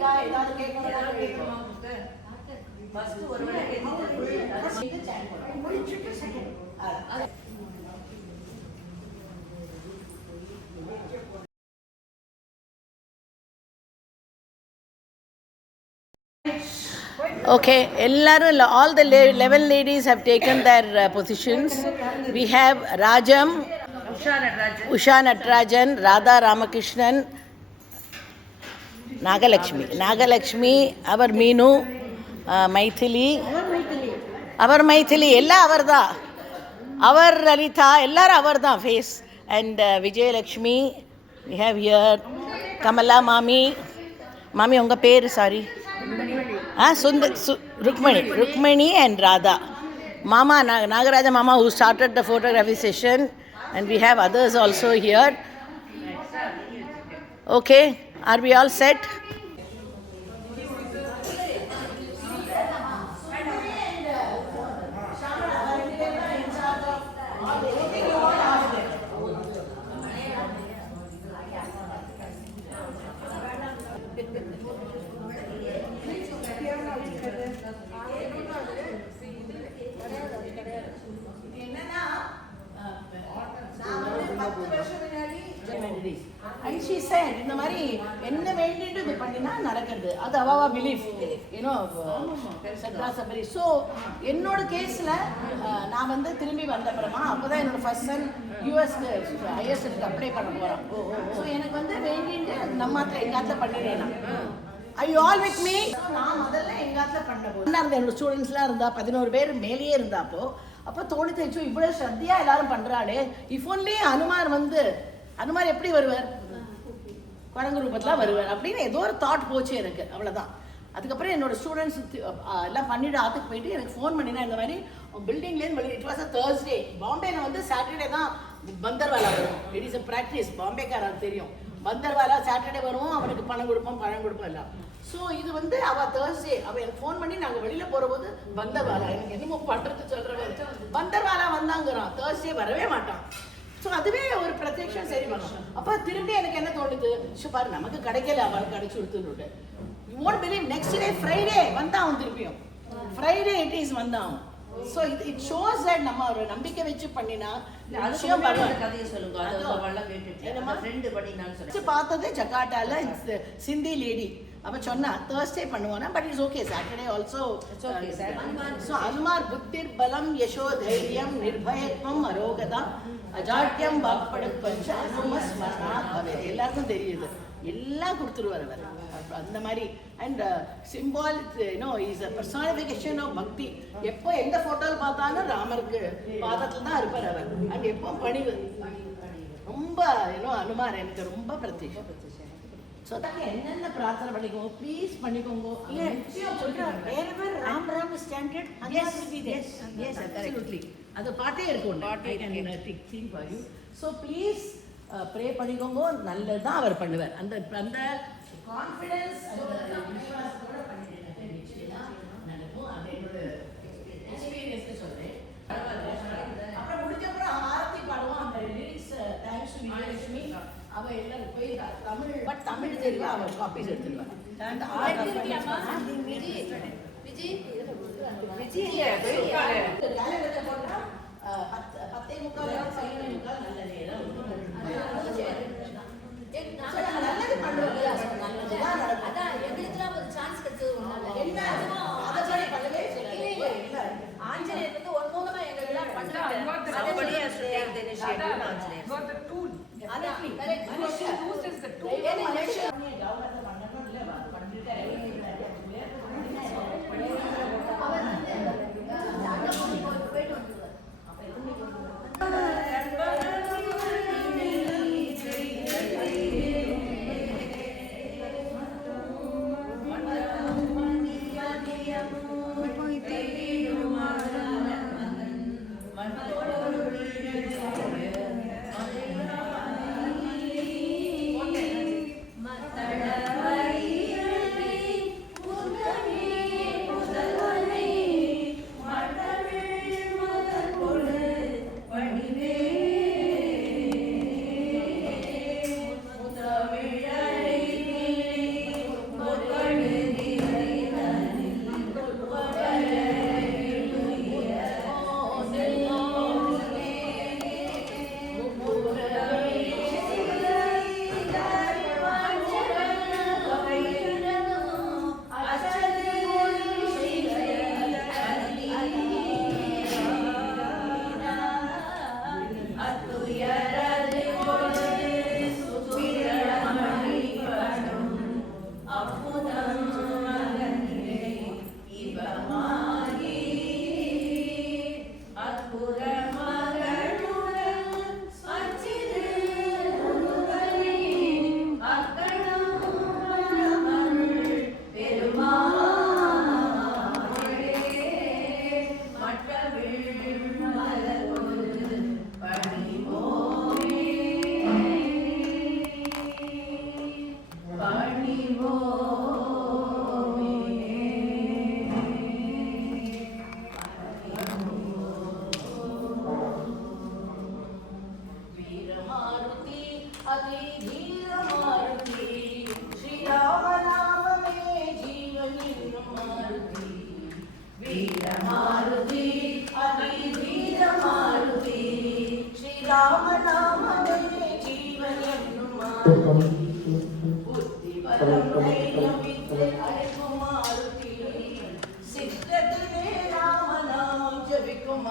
இருக்கா ஏதாவது கேட்கணுமா ஃபர்ஸ்ட் ஒரு வேளை Okay, all the 11 ladies have taken their positions. We have Rajam, Usha Natarajan, Radha Ramakrishnan, Nagalakshmi, our Meenu, Maithili, our Maithili, ella avarda, our Lalitha, ella avarda face, and Vijay Lakshmi, we have here Kamala Mami, unga per, sorry. Rukmani and Radha. Mama, Nagaraja Mama, who started the photography session, and we have others also here. Okay, are we all set? And she said, இந்த மாதிரி என்ன வேண்டிட்டு இது பண்ணினா நடக்குது, அது அவவா belief, சத்ராசபரி. So என்னோட கேஸில் நான் வந்து திரும்பி வந்தப்புறமா அப்போதான் என்னோட ஃபர்ஸ்ட் சன் யூஎஸ்க்கு ஐஎஸ்எஸ்க்கு அப்ளை பண்ண போகிறான். ஸோ எனக்கு வந்து வேண்டிட்டு நம்ம எங்காத்தில் பண்ணிடுறேன். I you all with me? நான் முதல்ல எங்காத்தில் பண்ண போது என்னோட ஸ்டூடெண்ட்ஸ்லாம் இருந்தால் 11 பேர் மேலேயே இருந்தாப்போ அப்போ தோணி தைச்சோ இவ்வளோ ஸ்ரத்தையாக எல்லாரும் பண்ணுறாளே, இஃப் ஒன்லி அனுமார் எப்படி வருவார், குரங்கு ரூபத்தில் வருவார் அப்படின்னு ஏதோ ஒரு தாட் போச்சு எனக்கு, அவ்வளோதான். அதுக்கப்புறம் என்னோட ஸ்டூடெண்ட்ஸ் எல்லாம் பண்ணிட்டு ஆற்றுக்கு போயிட்டு எனக்கு ஃபோன் பண்ணினா இந்த மாதிரி பில்டிங்லேருந்து வெளியே. It was a Thursday. பாம்பேல வந்து சாட்டர்டே தான் பந்தர்வாலா வரும். இட் இஸ் அ ப்ராக்டிஸ், பாம்பேக்காரர் தெரியும். பந்தர்வாலா சாட்டர்டே வருவோம், அவனுக்கு பணம் கொடுப்போம் எல்லாம். ஸோ இது வந்து அவள் தேர்ஸ்டே அவள் எனக்கு ஃபோன் பண்ணி நாங்கள் வெளியில் போகிறபோது பந்தர்வாலா எனக்கு என்னமோ பண்ணுறது சொல்கிறவன் பந்தர்வாலா வந்தாங்கிறான், தேர்ஸ்டே வரவே மாட்டான். ஸோ அதுவே ஒரு பிரத்யக்ஷம் சரி பண்ணும். அப்போ திரும்பி எனக்கு என்ன தோணுது, பாரு நமக்கு கிடைக்கல, அவளுக்கு கிடைச்சி கொடுத்துட்டு. You won't believe, next day Friday வந்தான் திருப்பியும். ஃப்ரைடே இட் இஸ் வந்தான். ஸோ இட் ஷோஸ் தட் நம்ம ஒரு நம்பிக்கை வச்சு பண்ணினா நிச்சயம் கதையை சொல்லுங்க. பார்த்தது ஜகாட்டால சிந்தி லேடி அவன் சொன்னா தேர்ஸ்டே பண்ணுவானா, but it's okay Saturday also. So அனுமார் புத்திர் பலம் யசோ தைரியம் நிர்பயத்வம் அரோகதா அஜாட்யம் வாக்படுப்பஞ்ச அனுமஸ்மரணா பவேத். எல்லாருக்கும் தெரியுது, எல்லாம் கொடுத்துருவார் அவர் அந்த மாதிரி. And symbol is a personification of bhakti. எப்போ எந்த ஃபோட்டோவில் பார்த்தாலும் ராமருக்கு பாதத்தில் தான் இருப்பார் அவர். அண்ட் எப்போ பணிவு ரொம்ப அனுமார் எனக்கு ரொம்ப பிரத்யேகம். ஸோ அதாங்க என்னென்ன பிரார்த்தனை பண்ணிக்கோங்க, ப்ளீஸ் பண்ணிக்கோங்க. அது பாட்டே இருக்கும், ஸோ ப்ளீஸ் ப்ரே பண்ணிக்கோங்க. நல்லதுதான் அவர் பண்ணுவார். அந்த அந்த கான்ஃபிடன்ஸ் நடக்கும். அது என்னோட எக்ஸ்பீரியன்ஸ் சொல்கிறேன். அப்புறம் முடிஞ்சப்பறம் ஆரத்தி பாடுவோம். அந்த லிரிக்ஸ் தேங்க்ஸ் டு விஜயலட்சுமி அவள் எல்லாரும் போய் தமிழ் தெரியும், அவள் காப்பீஸ் எடுத்துருவாள்.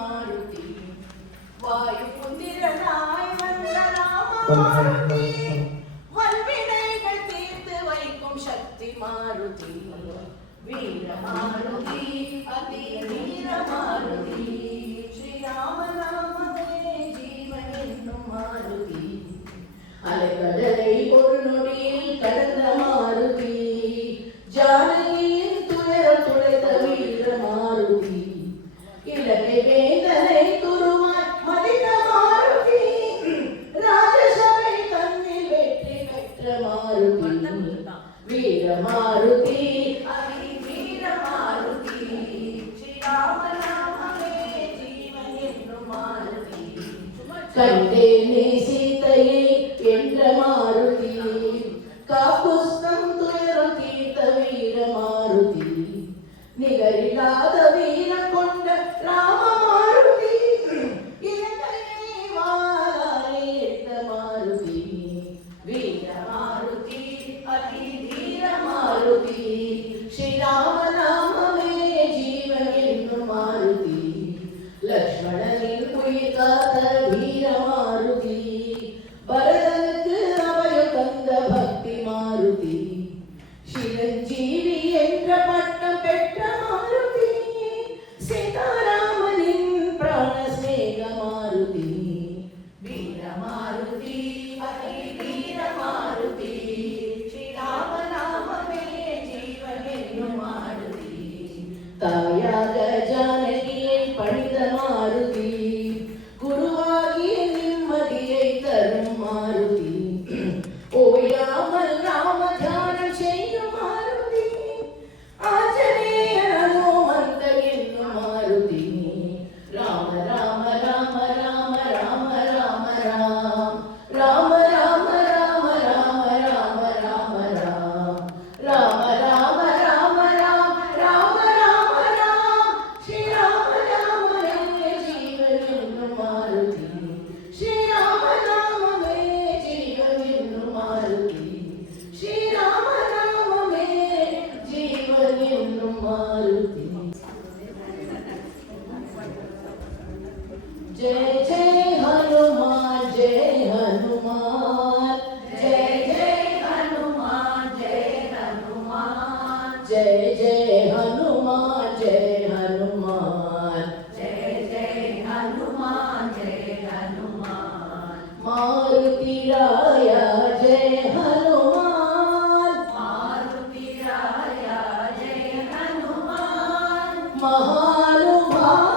மாருதி வாயு புத்திரனாய் வந்த ராமமாருதி வல்வினைகள் தீர்த்து வைக்கும் சக்தி மாருதி வீர மாருதி அதி வீர மாருதி ஸ்ரீராம நாமமே ஜீவன் என்னும் மாருதி அலைக்கடலை ஒரு நொடியில் கடந்த மாருதி ஜானகியின் துயரம் துடைத்த வீர மாருதி இலங்கை வேந்தனை துருவாய் மதித்த மாருதி ராஜசபை தன்னில் வெற்றி பெற்ற மாருதி வீர மாருதி அதி வீர மாருதி ஸ்ரீராம நாமமே ஜீவன் என்னும் மாருதி கண்டேனே சீதையை என்ற மாருதி காப்புஸ்தம் துயரம் தீர்த்த வீர மாருதி நிகரில்லாத வீரம் கொண்ட ராம மாருதி இலங்கையை வாழாலே எட்ட மாருதி வீர மாருதி அதி வீர மாருதி ஸ்ரீராம நாமமே ஜீவன் என்னும் மாருதி லக்ஷ்மணனின் உயிர் காத்த வீர மாருதி பரதனுக்கு அபயம் தந்த பக்தி மாருதி சிரஞ்சீவி என்ற பட்டம் பெற்ற மாருதி சீதாராமனின் பிராண ஸ்நேக மாருதி வீர மாருதி அதி வீர மாருதி ஸ்ரீராம நாமமே ஜீவன் என்னும் மாருதி தாயாக ஜானகியை பணித மாருதி குருவாகிய நிம்மதியை தரும் மாருதி ஓயாமல் ராம தியானம் செய்யும் மாருதி ஆஞ்சநேயர் ஹனுமந்த என்னும் மாருதி ராம ராம ராம ராம ராம ராம ராம் ராம ராம ராம ராம ராம ராம ராம் ராம ராம ராம ராம் ராம ராம ராம் ஸ்ரீராம நாமமே ஜீவன் என்னும் மாருதி ஸ்ரீராம நாமமே ஜீவன் என்னும் மாருதி ஸ்ரீராம நாமமே ஜீவன் என்னும் மாருதி जय जय हनुमान जय हनुमान जय जय हनुमान जय हनुमान जय जय हनुमान जय हनुमान जय जय हनुमान जय हनुमान मारुति राया जय हनुमान मारुति राया जय हनुमान महानुभाव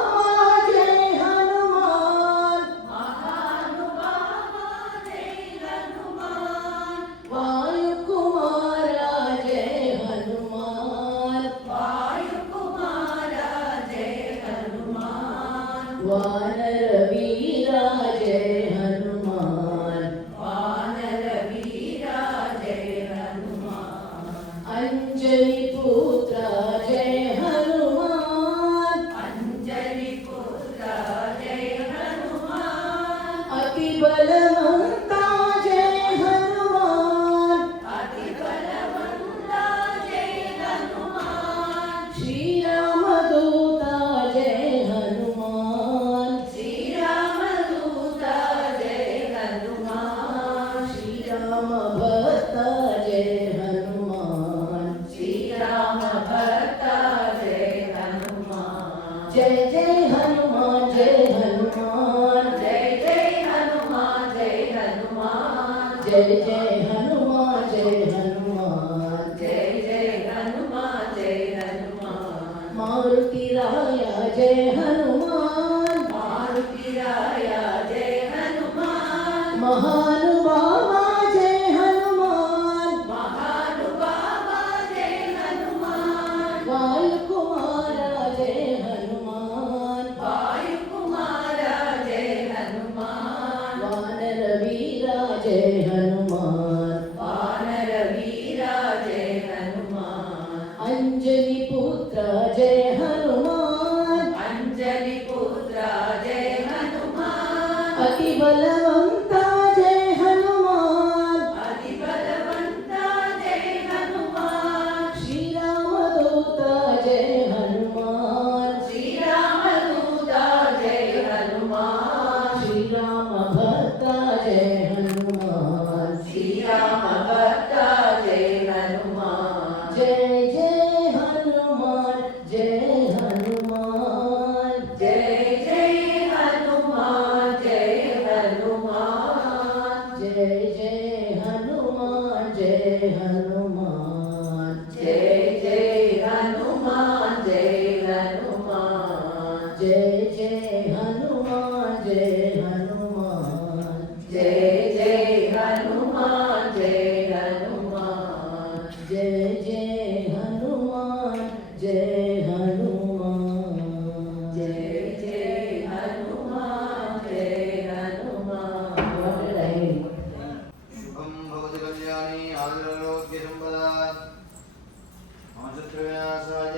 वानर वीरा जय हनुमान वानर वीरा जय हनुमान अंजलि पुत्र जय हनुमान अंजलि पुत्र जय हनुमान अति बलवंता जय हनुमान अति बलवंता जय हनुमान श्री राम दूता जय हनुमान भक्त जय हनुमान श्री राम भक्त जय हनुमान जय जय हनुमान जय हनुमान जय जय हनुमान जय हनुमान जय जय हनुमान जय हनुमान जय जय हनुमान जय हनुमान मारुति राया जय हनुमान मारुति राया जय हनुमान महानुभावा जय हनुमान महानुभावा जय हनुमान वायुकुमारा जय हनुमान वायुकुमारा जय हनुमान वानर वीरा जय हनुमान वानर वीरा जय हनुमान अंजलि पुत्र जय हनुमान अंजलि पुत्र जय हनुमान अति बलवंता जय हनुमान जय जय हनुमान जय हनुमान। शुभं भवति कल्याणी आयुरारोग्यसम्पदा शत्रुविनाशाय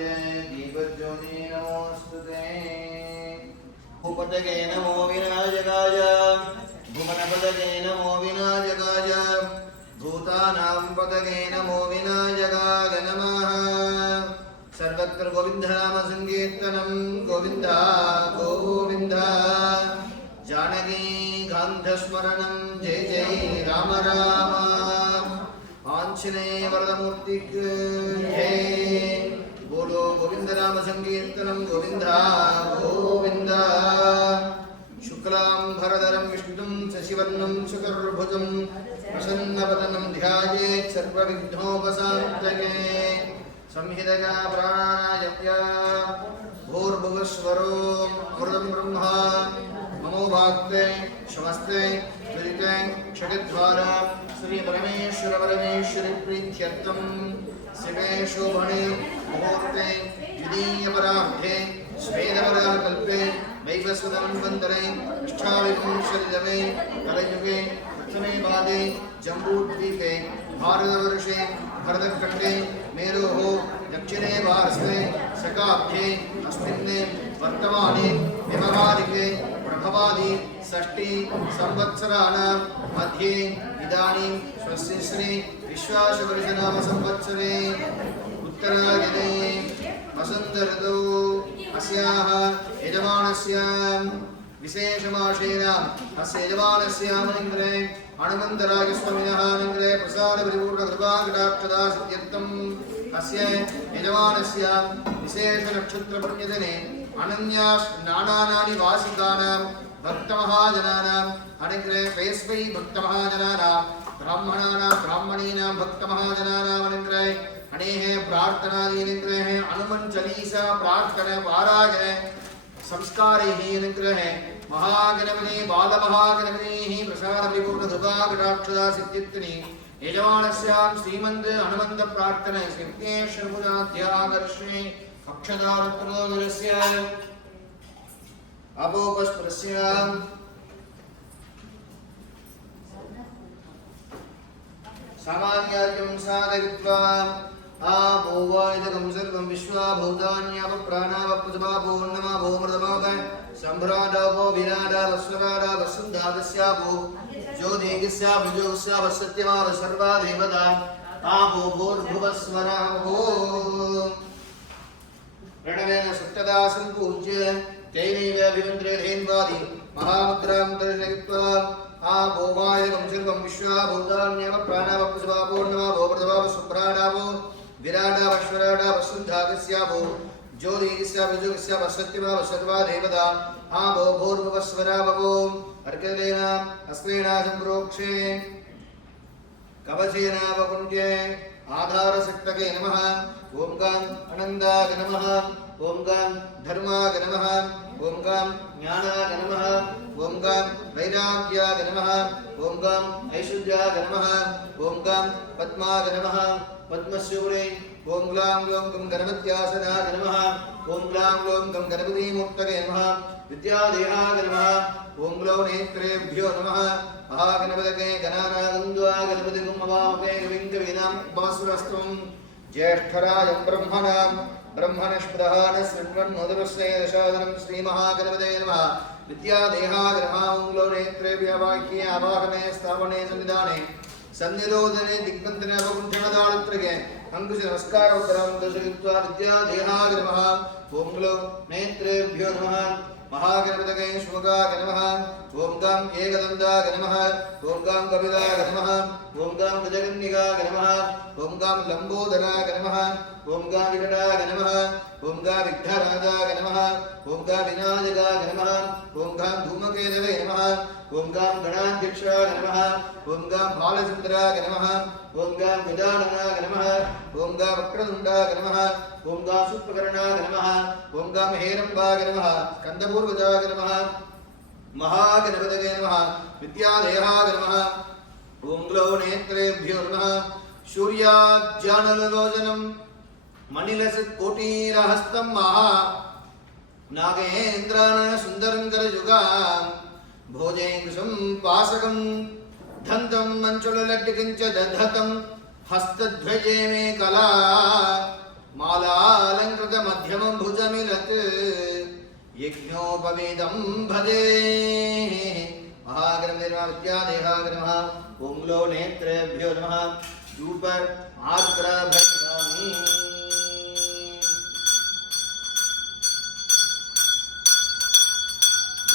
दीपज्योति नमोऽस्तुते। भूपतये नमो विनायकाय भुवनपतये नमो विनायकाय भूतानां पतये नमो विनायकाय नमः। सर्वत्र गोविन्दनाम संकीर्तनं गोविन्द गोविन्द जानकी गान्धस्मरणं जय जय राम राम। आंजनेय वरदमूर्ति जय। बोलो गोविंद नाम संकीर्तनं गोविंद गोविंद। शुक्लां भरधरं विष्णुं शशिवर्णं शुकर्भुजं प्रसन्नवदनं ध्यायेत् सर्वविघ्नोपशान्तये। संहितया प्राणायाम्य भूर्भुवस्वरो अमृतं ब्रह्मा ममोवाक्ते शमस्ते विदिते षट्द्वारा श्री परमेश्वर परमेश्वरी प्रीत्यर्थं शिवे शोभने मुहूर्ते द्वितीयपरार्धे स्वेदवराकल्पे वैवस्वतमन्वन्तरे अष्टाविंशतितमे कलयुगे प्रथमे पादे जम्बूद्वीपे भारतवर्षे भरतखण्डे मेरोः दक्षिणे पार्श्वे शकाब्दे अस्मिन् वर्तमाने व्यवहारिके प्रभवादि षष्ठी संवत्सराणां मध्ये इदानीं स्वस्य श्री विश्वासवर्षनाम संवत्सरे उत्तरायणे वसन्त ऋतौ अस्याः यजमानस्य विशेषमासेन अस्य यजमानस्यामनिन्द्रे हनुमन्तराय स्वामिनः अनुग्रहे प्रसादपरिपूर्णकृपाकटाक्षदा सिद्ध्यर्थम् अस्य यजमानस्य विशेषनक्षत्रपुण्यदिने अनन्यास्नानानि वासिकानां भक्तमहाजनानाम् अनुग्रहे वैस्वै भक्तमहाजनानां ब्राह्मणानां ब्राह्मणीनां भक्तमहाजनानाम् अनुग्रहे अनेः प्रार्थनादीनुग्रहे हनुमन् चालीसा प्रार्थना पारायण संस्कारैः अनुग्रहे महागणपति बालमहागणपतिः प्रसादपरिपूर्णकृपाकटाक्षदा सिद्ध्यर्थि यजमानस्यां श्रीमन्त हनुमन्त प्रार्थना सिद्धेश्वरपुराध्याकर्षणे अक्षदारुद्रस्य अपोपस्पृश्य सामान्यार्घ्यं साधयित्वा आपोवायदकं सर्वं विश्वाभूतान्यापप्राणावपुजपापूर्णमा भूमृतमोग सम्भ्राडावो विराडावस्वराडावसुन्धादस्यापो ज्योतिगिस्याभुजोस्यावसत्यमाव सर्वा देवता आपो भूर्भुवस्वरावो प्रणवेन सप्तदा सम्पूज्य तैनैव अभिमन्त्रे धेन्वादि महामुद्रां दर्शयित्वा आपोवायदकं सर्वं विश्वाभूतान्यापप्राणावपुजपापूर्णमा भूमृतमोग सम्भ्राडावो विराडावस्वराडावसुन्धादस्यापो ज्योतिगिस्याभुजोस्यावसत्यमाव सर्वा देवता आपो भूर्भुवस्वरावो अर्कलेन अस्मेना सम्प्रोक्षे कवचेनावकुण्ठे आधारशक्तके नमः। ओं गां अनन्दाय नमः। ओं गां धर्माय नमः। ओं गां ज्ञानाय नमः। ओं गां वैराग्याय नमः। ओं गां ऐश्वर्याय नमः। ओं गां पद्माय नमः। पद्मशूले ओं ग्लां ग्लौं गं गणपत्यासनाय नमः। ओं ग्लां ग्लौं गं गणपतिमूर्तये नमः। विद्यादेहाय नमः। ओं ग्लौं नेत्रेभ्यो नमः। महागणपतये गणानागन्ध्वा गणपतिगुं अवामहे कविं कवीनां उपासुरस्त्वं ज्येष्ठराजं ब्रह्मणस्पदः शृण्वन्नोदरस्य दशादनं श्रीमहागणपतये नमः। विद्यादेहाय नमः। ओं ग्लौं नेत्रेभ्यो वाक्ये आवाहने स्थापने संविधाने सन्निरोधने दिग्बन्धने अवकुण्ठनदाळत्रगे अंकुश नमस्कार उत्तरं दर्शयित्वा विद्यादेहाय नमः। ओं ग्लौं नेत्रेभ्यो नमः। महागणपतये शुभगाय नमः। ओं गां एकदन्ताय नमः। ओं गां कपिलाय नमः। ओं गां गजकन्निकाय नमः। ओं गां लम्बोदराय नमः। ओं गां विकटाय नमः। ओं गां विघ्नराजाय नमः। ओं गां विनायकाय नमः। ओं गां धूमकेतवे नमः। ओं गां गणाध्यक्षाय नमः। ओं गां बालचन्द्राय नमः। ओं गां गजाननाय नमः। ओं गां वक्रतुण्डाय नमः। ओं गां शुक्लकर्णाय नमः। ओं गां हेरम्बाय नमः। स्कन्दपूर्वजाय नमः। महागणपतये नमः। विद्यादेहाय नमः। ओं ग्लौं नेत्रेभ्यो नमः। सूर्याज्ञानलोचनं मणिलसत्कोटीरहस्तं महा नागेन्द्रानन सुन्दरं करजुगां भोजे कुसुम पासकं धन्तं मंचुललड्डकिं च दधतं हस्तध्वजे मे कला मालालंकृत मध्यमं भुजमिलत् यज्ञोपवेदं भजे महागणविद्यादेहाय नमः ओं ग्लो नेत्रेभ्यो नमः धूप आर्द्रभयामि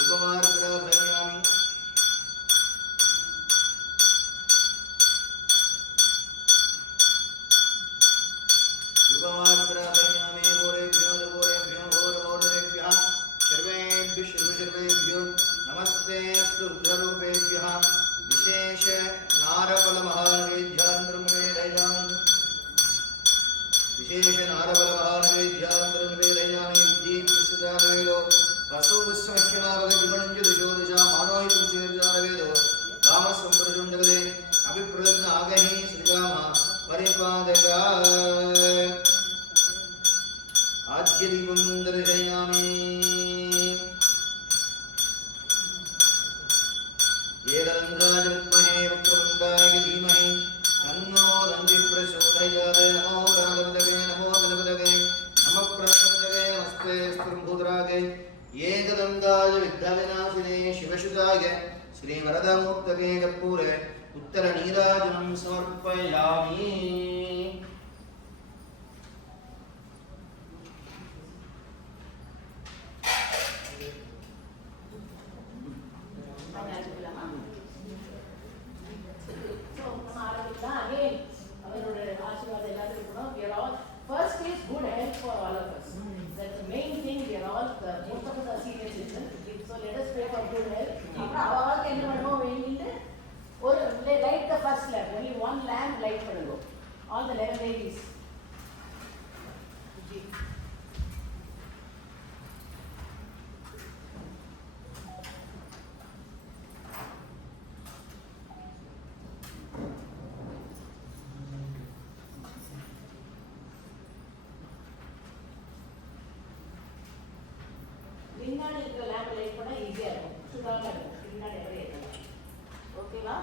धूपमार्द्रभयामि धूपमार्द्रभयामि गोरेभ्यो गोरेभ्यो सर्वेभ्यो नमस्ते अस्तु रुद्ररूपेभ्यः विशेष नारफलमहानैवेद्यान्तरं निवेदयामि विशेष नारफलमहानैवेद्यान्तरं निवेदयामि विद्युत्सुदानवेदो वसुविश्वमख्यनाभगतिमञ्जुदशोदशा मानोहितुंसेर्जानवेदो रामसम्प्रजुण्डगदे अभिप्रदग्न आगहि श्रीराम परिपादका आज्यदीपं दर्शयामि एकदन्ताय विद्महे वक्रतुण्डाय धीमहि तन्नो दन्तिः प्रचोदयात् नमो गणपतये नमो गणपतये नमः प्रपतये नमस्ते स्तुर्भूतरागे एकदन्ताय विद्याविनाशिने शिवसुताय श्रीवरदमूर्तये कर्पूरे उत्तरनीराजनं समर्पयामि First is good health for all of us. That's the main thing. We are all, most of us are senior citizens. So let us pray for good health. Light the first lamp. Only one lamp light pannugo. All the 11 ladies. பின்னாடி இருக்கிற lamp light பண்ணா ஈஸியா இருக்கும் சுடாம இருக்கும் பின்னாடி அப்படியே ஓகேவா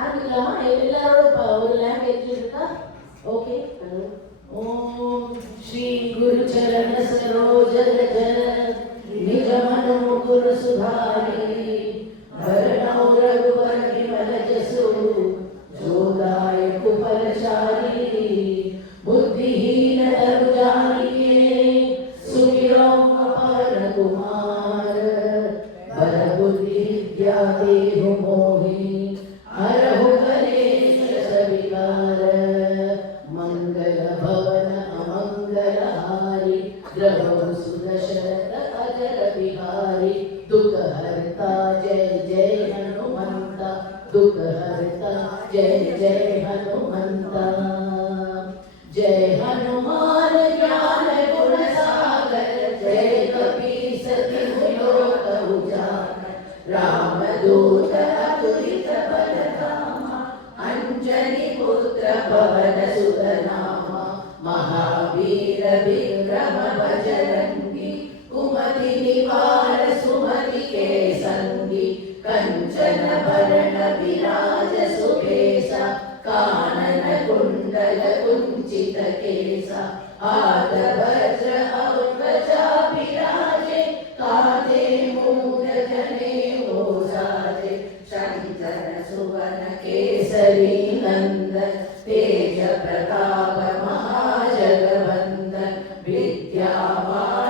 ஆரம்பிக்கலாமா எல்லாரோட ஒரு லேம்ப் ஏற்றிருக்கா ஓகே ஓம் ஸ்ரீ குரு சரண சரோஜ ரஜ நிஜ மனோ குரு சுधारी भरणौ रघुवर विमल जसु जोदाय कुफलचारी बुद्धिहीन तनु जानिके सुमिरौ अपार कुमार बर बुद्धि विद्या देहु मोहि हरहु कलेश सविकार मंगल भवन अमंगल हारी द्रवहु सुदशरथ अजर बिहारी दुख हरता जय जय हनुमंता दुख हरता जय जय हनुमंता जय हनुमान ज्ञान गुण सागर जय कपीस तिहु लोक उजागर रामदूत अतुलित बल धामा अंजनी पुत्र पवन सुत नामा महावीर विक्रम बजरंगी कुमति निवार सुमति के संगी कंचन वरण विराज सुबेसा कानन कुंडल कुंचित केसा हाथ वज्र औध्वजा विराजे कांधे मूढ़ जनेऊ साजे शंकर सुवन केसरी नंदन तेज प्रताप महाजगवंदन विद्यावान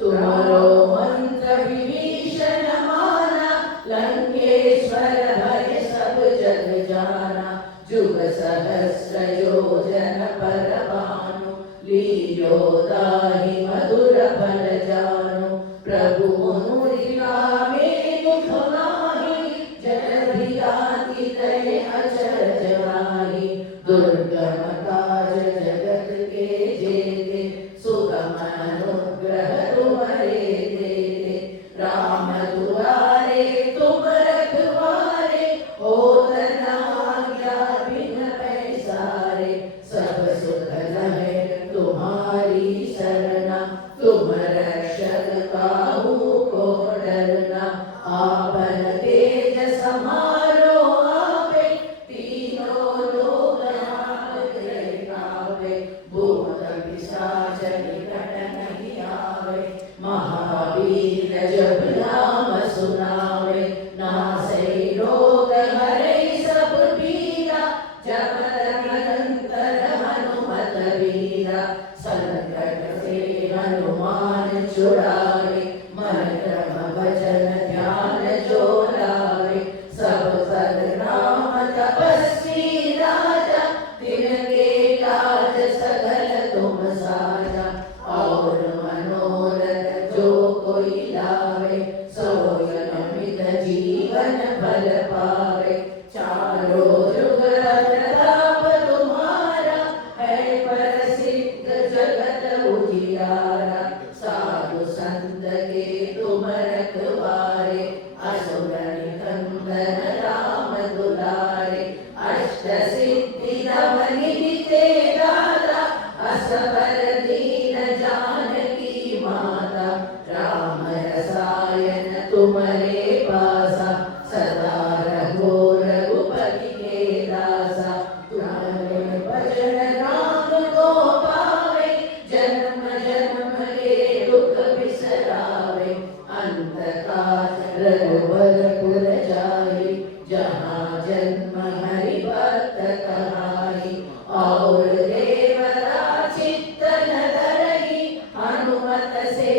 तुम्हारो मंत्र विभीषण माना, लंकेश्वर भय सब जग जाना। जुग सहस्र योजन पर भानु, लील्यो दाहि मधुर फल जानु। प्रभु मुनि लावे दुख नाही, जन आति दय अचरज माही। दुर्गम काज जगत के जेते, सुगम अनुग्रह तुम्हारे देते। राम दुआरे तुम रखवारे, होत न आज्ञा बिन पैसारे। सब सुख लहे तुम्हारी शरणा, तुम रक्षक काहू को डरना। आपन तेज समारो आपे, तीनों लोक आपके कावे। भूत पिशाच निकट नहीं आवे, महावीर जब नाम सुनावे। नासै रोग हरै सब पीरा, जपत निरंतर हनुमत वीरा। संकट से हनुमान छुड़ावे, मन क्रम वचन ध्यान जो लावे। सब पर राम तपस्वी राजा, तिनके काज सगल तुम साजा। और मनोरथ जो कोई लावे, सोई अमित जीवन फल पावे। चारों जुग प्रताप तुम्हारा, है प्रसिद्ध जगत उजियारा। साधु संत के तुम रखवारे, असुर निकंदन राम दुलारे। अष्ट सिद्धि नव निधि ते दाता, असबर दीन जानकी माता। राम रसायन तुम्हारे पासा, सदा रहो रघुपति के दासा। तुम्हारे भजन राम को पावे, जन्म जन्म के दुख बिसरावे। अंत काल रघुवरपुर जाई, जहाँ जन्म हरि भक्त कहाई। और देवता चित्त न धरई, हनुमत से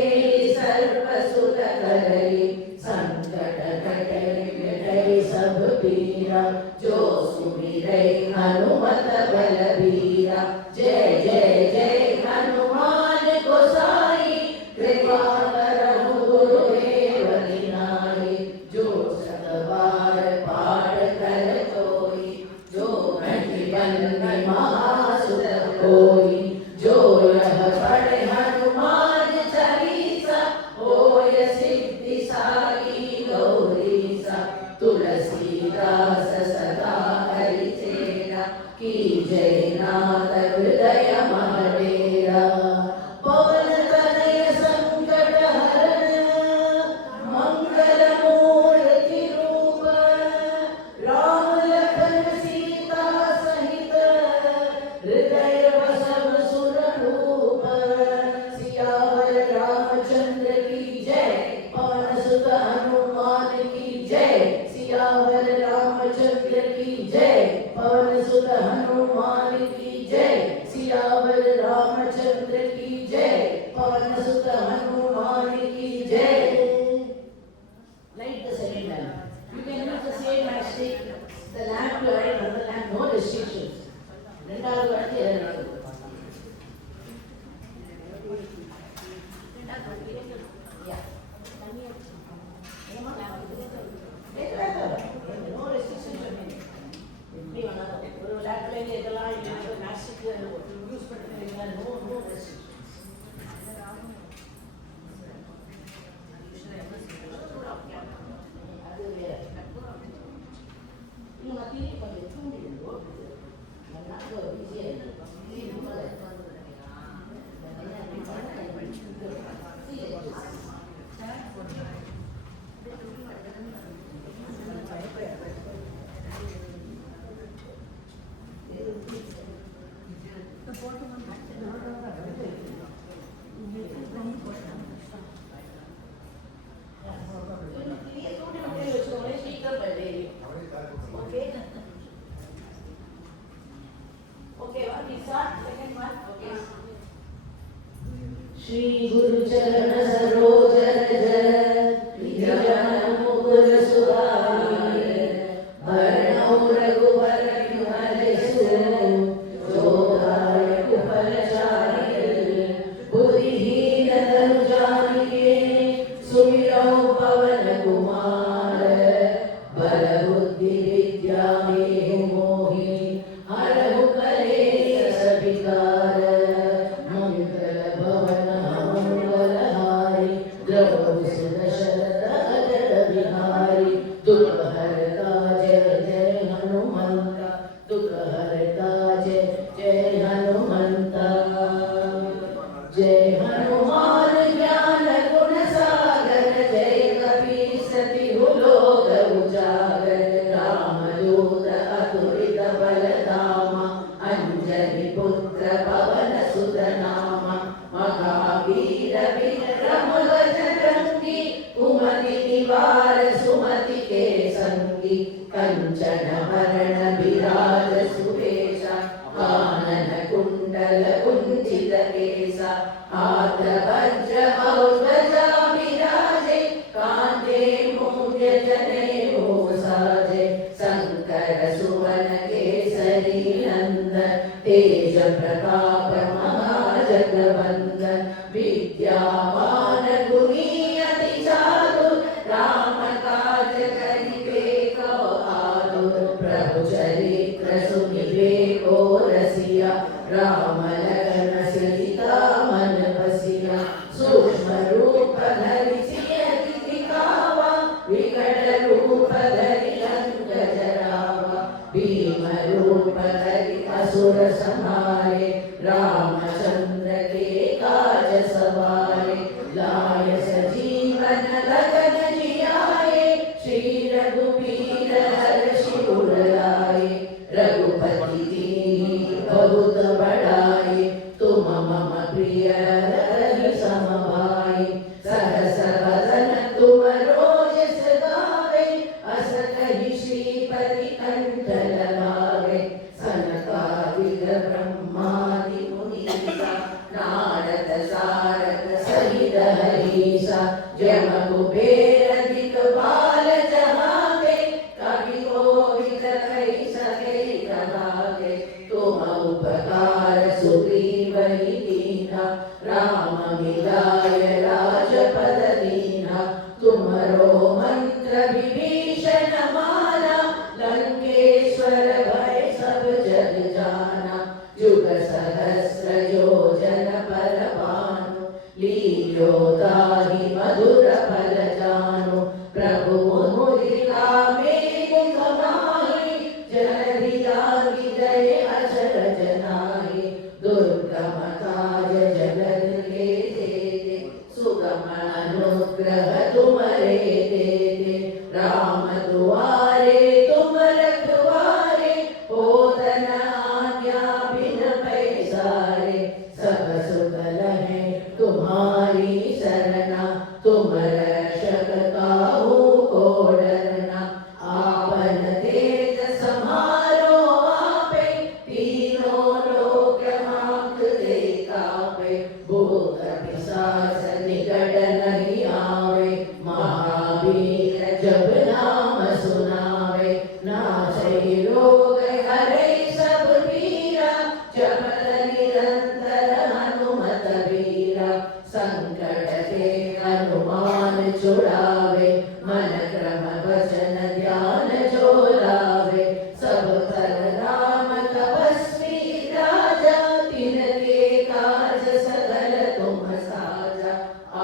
सर्व सुख करई। संकट कटै मिटै सब पीरा, जो सुमिरै हनुमत बलबीरा। जय जय जय हनुमान गोसाई, कृपा करहु गुरुदेव की नाई। जो सत बार पाठ कर कोई, जो घटी बंदी महासुत कोई। जो यह पढ़े हनुमान चालीसा, होय सिद्धि साई गौरीसा। तुलसीदास सदा हरि चेरा, कीजय नाथ हृदय महडेरा। पवन तनय संकट हरण, मंगल मूर्ति रूप। राम लखन सीता सहित, हृदय बसव सुर भूप। सियावर रामचंद्र की जय, पवन सुत हनुमान की जय। सियावर रामचंद्र की जय, पवन सुत हनुमान की जय। द्रौपदी सुदशरथ अजर बिहारी दुख हरता जय जय हनुमंता दुख हरता जय जय हनुमंता जय हनुमान ज्ञान गुण सागर जय कपीस तिहु लोक उजागर रामदूत अतुलित बल धामा अंजनी पुत्र पवन सुत नामा महावीर विक्रम बजरंगी कुमति निवार सुमति के संगी कंचन वरण विराज सुवेशा कानन कुंडल कुंचित केसा हाथ वज्र ध्वजा विराजे कांधे मूंज जनेऊ साजे शंकर सुवन केसरी नंदन तेज प्रताप महाजगवंदन विद्यावान गुणी अति चातुर राम काज करिबे को आतुर प्रभु चरित्र सुनिबे को रसिया राम लगन सीता मन बसिया सूक्ष्म रूप धरि सियहि दिखावा विकट रूप धरि लंक जरावा भीम रूप धरि असुर संहारे रामचंद्र के काज सवारे लाय सजीवन लगन जियाए श्री रघुबीर हर्षि उर लाए रघुपति दीनी बहुत बड़ाई तुम मम प्रिय रहि सम भाई सहस बदन तुम रोजस गावे अस कहि श्रीपति कंठ लगावे सनकादिक ब्रह्मादि मुनीसा नारद सारद सहित हरीसा जम कुबेर दिक्पाल जहांगे कवि कोविद कहि सके कहागे तुम उपकार सुग्रीवहि कीन्हा राम मिलाय राजपद दीन्हा तुम्हरो मंत्र विभीषण माना लंकेश्वर भय सब जग जाना जुग सहस्र योजन पर भानु लील्यो ताहि मधुर फल जानु प्रभु मुदिता मेघ कमाहि जलधि लांघि गए अचर जनाहि दुर्गम काज जगत के जेते सुगम अनुग्रह तुम्हारे देते राम दुआरे तुम रखवारे होतन आज्ञा बिन पैसारे सब सुख लहे तुम्हारी शरणा तुम रक्षक काहू को डरना आपन तेज समारो आपे तीनों लोक हांकते कापे भूत पिशाच निकट नहीं आवे महावीर जब नाम सुनावे नाशै रोग हरै सब पीरा जपत निरंतर हनुमत वीरा संकट ते हनुमान छुड़ावे मन क्रम वचन ध्यान जो लावे सब पर राम तपस्वी राजा तिनके काज सकल तुम साजा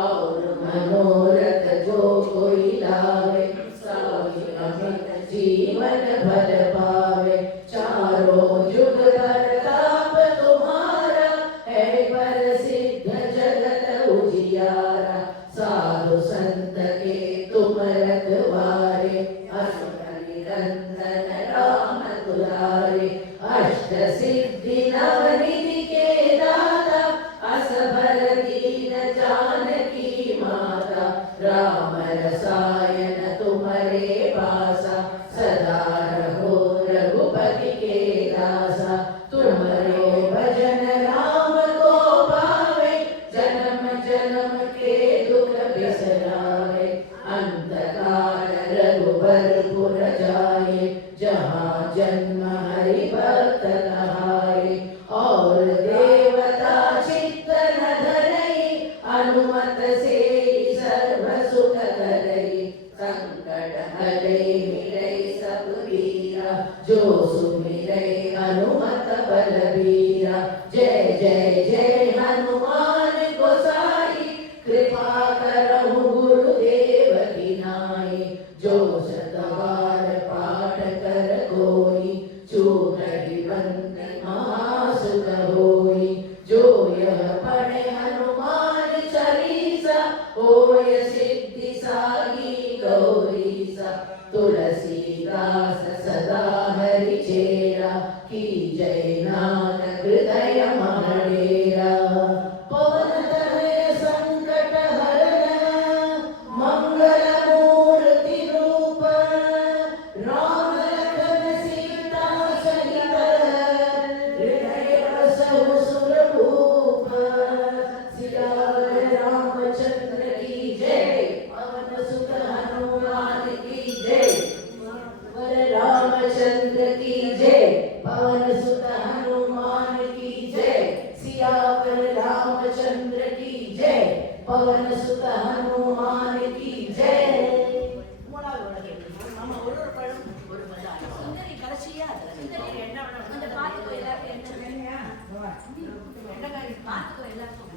और मनोरथ जो कोई लावे सोई अमित जीवन भर पावे चारों जुग प्रताप तुम्हारा है प्रसिद्ध जगत उजियारा साधु संत के तुम रखवारे असुर निरंजन राम दुलारे अष्ट सिद्धि नवनिधि के दाता असबर दीन जानकी माता राम रसायन तुम्हारे पासा सदा रहो रघुपति के दासा तुम्हारे भजन राम को पावे जन्म जन्म के दुख बिसरावे अंत काल रघुबर पुर जाए जहाँ जन्म हरि भक्त कहाए और देवता चित्त न धरई अनुमत से सर्व सुख करई संकट हरै मिलै सब पीरा जो सुमिरै हनुमत बलबीरा जय जय जय हनुमान गोसाई कृपा करहु नाये जो शतवार पाठ कर कोई चूनहि बंदी महासुख होई जो यह पढ़े हनुमान चालीसा होय सिद्धि सागी गौरीसा तुलसीदास सदा हरि चेरा की जय नानक हृदय माडेरा पवन तनय संकट हरण मंगल मूर्ति रूप राम लखन सीता सहित हृदय बसहु सुरभूप सियावर रामचंद्र की जय पवन सुत हनुमान की जय रामचंद्र की जय पवन सुत हनुमान की जय सियावर रामचंद्र की जय पवन सुत हनुमान की जय மூணாவது உலகை நம்ம ஒரு பழம் ஒரு பழம் சுந்தரி கடைசியா அந்த பார்த்துக்கோ எல்லாருக்கும் என்ன வெண்டைக்காய் பார்த்துக்கோ எல்லாருக்கும்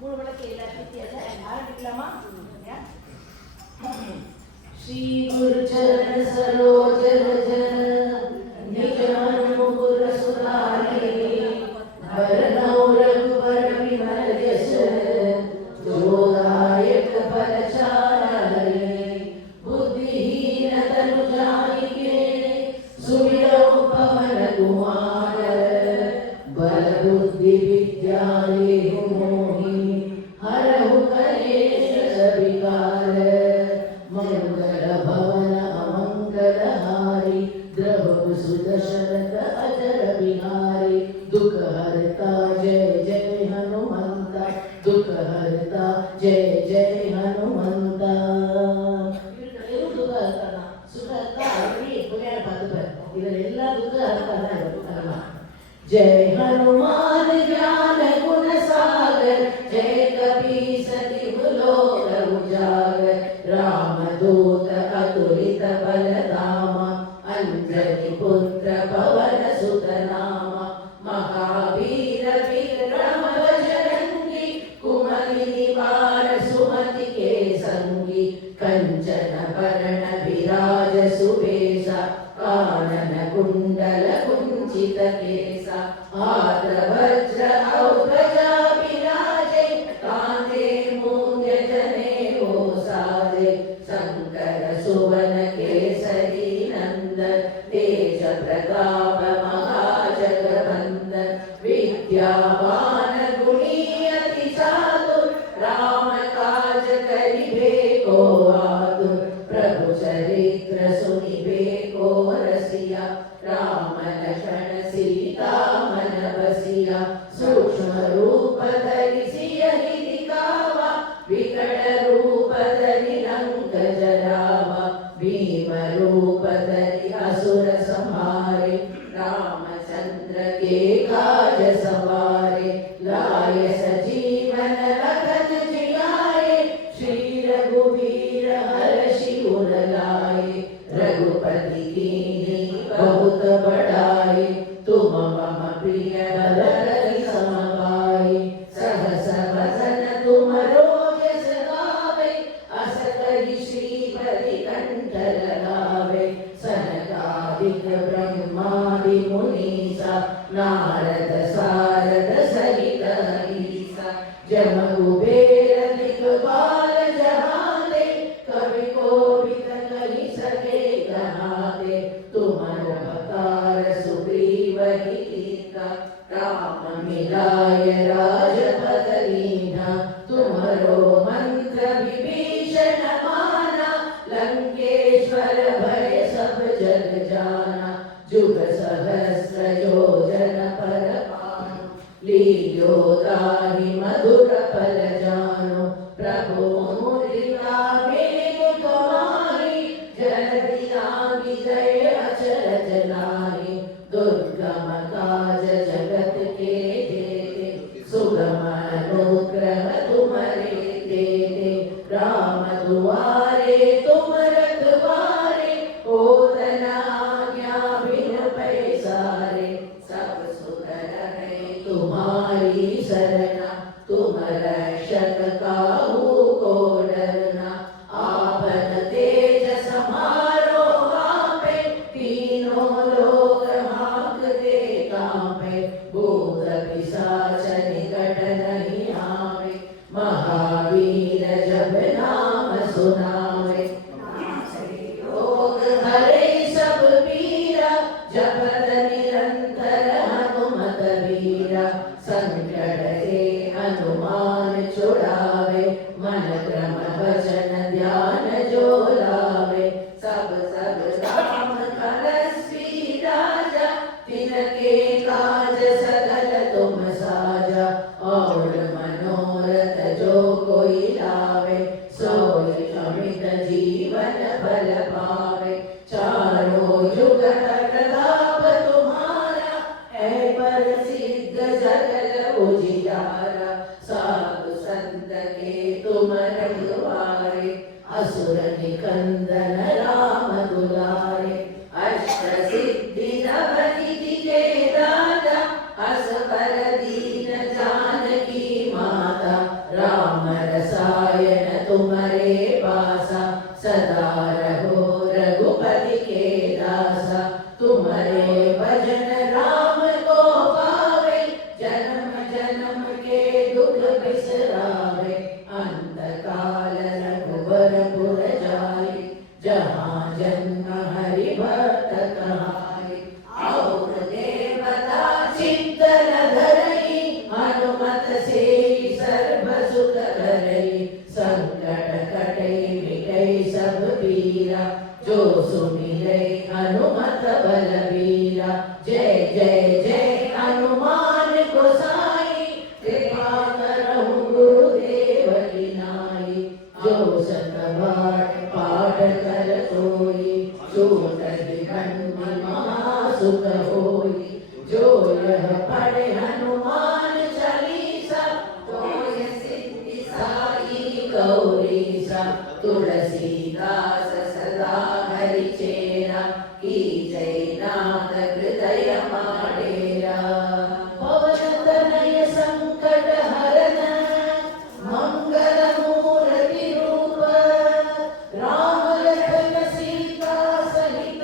மூணு விளக்கு எல்லாத்தையும் ஆரம்பிக்கலாமா? श्री गुरु चरण सरोज रज निज मन मुकुर सुधारे वरनौ रघुबर विमल यश जो दायक फल चारे बुद्धिहीन तनु जानिके सुमिरौ पवन कुमार बल बुद्धि विद्या लेहु मोहि हरहु कलेश विकार मंगल भवन अमंगल हारी द्रवहु सुदशरथ अजर बिहारी दुख हरता जय जय हनुमंता दुख हरता जय जय हनुमंता दुख हरता सुख हरता अपनी पुण्यार पादुपर इधर एल्ला दुख हरता जय हनुमान ज्ञान गुण सागर जय कपीस तिहु लोक उजागर रामदूत अतुलित बलधामा अंजनी पुत्र पवन सुत नामा महावीर विक्रम बजरंगी कुमति निवार सुमति के संगी कंचन वरण विराज सुबेसा कानन कुंडल कुंचित केसा हाथ वज्र औध्वजा विराजे कांधे मूंज जनेऊ साजे शंकर सुवन केसरी नंदन तेज प्रताप महाजगवंदन विद्यावान गुणी अति चातुर राम काज करिबे को आतुर प्रभु चरित्र सुनिबे को रसिया राम लक्ष्मण सीता मन बसिया सूक्ष्म रूप धरि सियहि दिखावा विकट रूप धरि लंक जरावा जुग सहस्र योजन पर पानु लील्योताहि मधुर फल जानो प्रभु मुद्रिका मेरु तुम्हारी जल्दी आगी गए अचरज लाही दुर्गम काज जगत के देते सुगम अनुग्रह तुम्हारे देते राम दुआरे तुम रखवारे ओतन आज्ञा बिन पैसारे सब सुंदर है तुम्हारी शरणा तुम रक्षक काहू को डरना आपन तेज समारो आपे तीनों लोक हांकते कांपे भूत पिशाच निकट नहीं आवे महावीर जब नाम सुनावे रोग हरे सब पीरा जपत निरंतर हनुमत वीरा संकट से हनुमान छुड़ावे मन क्रम भजन ध्यान जो लावे सब राम कलस्वी राजा तिनके काज सकल तुम साजा और मनोरथ जो कोई लावे सोई अमित जीवन फल पावे चारों जुग प्रताप तुम्हारा है प्रसिद्ध सकल उजियारा साधु संत के तुम रखवारे असुर निकंदन राम दुलारे अष्ट सिद्धि नवनिधि के दाता असबर दीन जानकी माता राम रसायन तुम्हारे पासा सदा रहो रघुपति के दासा तुम्हारे भजन राम को पावे जन्म जन्म के दुख बिसरावे अंत काल रघुवरपुर जाए जहाँ जन्म हरि भक्त कहाए और देवता चित्तन धरई हनुमत से सर्व सुख करई संकट कटई मिटई सब पीरा जो सुमिरै हनुमत बलबीरा जय जय जय हनुमान गोसाई कृपा करहु गुरुदेव की नाई जो शतवार पाठ कर सोई छूट दिगंत महासुख होई जो यह पढ़े हनुमान चालीसा होय सिद्धि साई गौरीसा तुलसीदास सदा हरि चेरा की जय नाथ हृदय माडेरा पवन तनय संकट हरन मंगल मूर्ति रूप राम लखन सीता सहित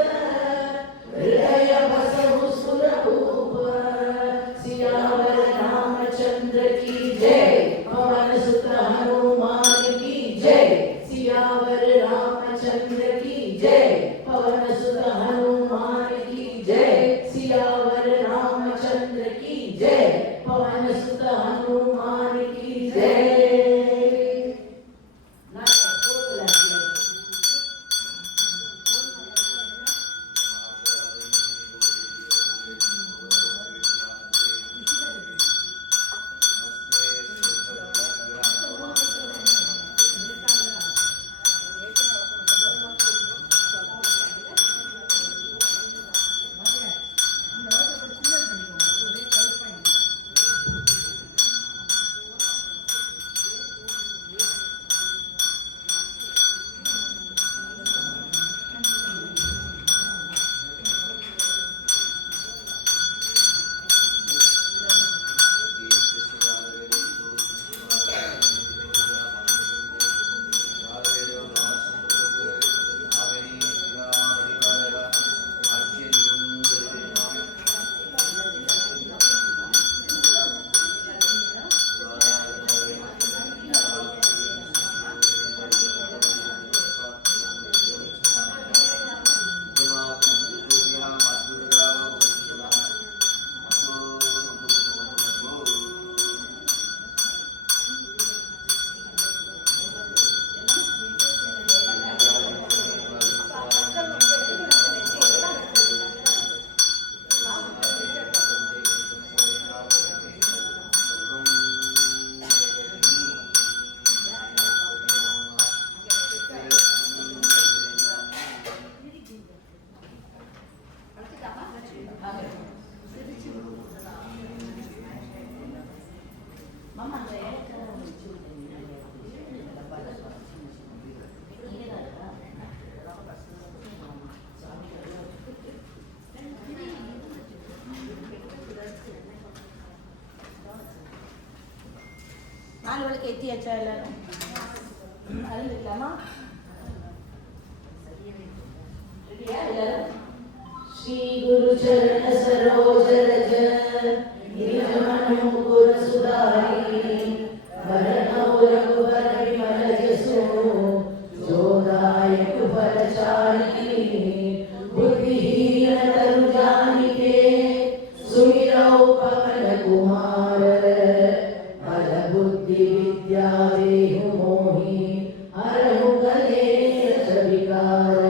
4 விளக்கு ஏற்றியாச்சா எல்லாரும்? அறிஞ்சிக்கலாமா? ரெடியா எல்லாரும்? श्री गुरु चरण सरोज रज निज मनु गुर सुधारी वरणौ रघुवर विमल जसु जो दायक फलचारी बुद्धिहीन तनु जानिके सुमिरौ पवन कुमार बल बुद्धि विद्या देहु मोहि हरहु कलेश विकार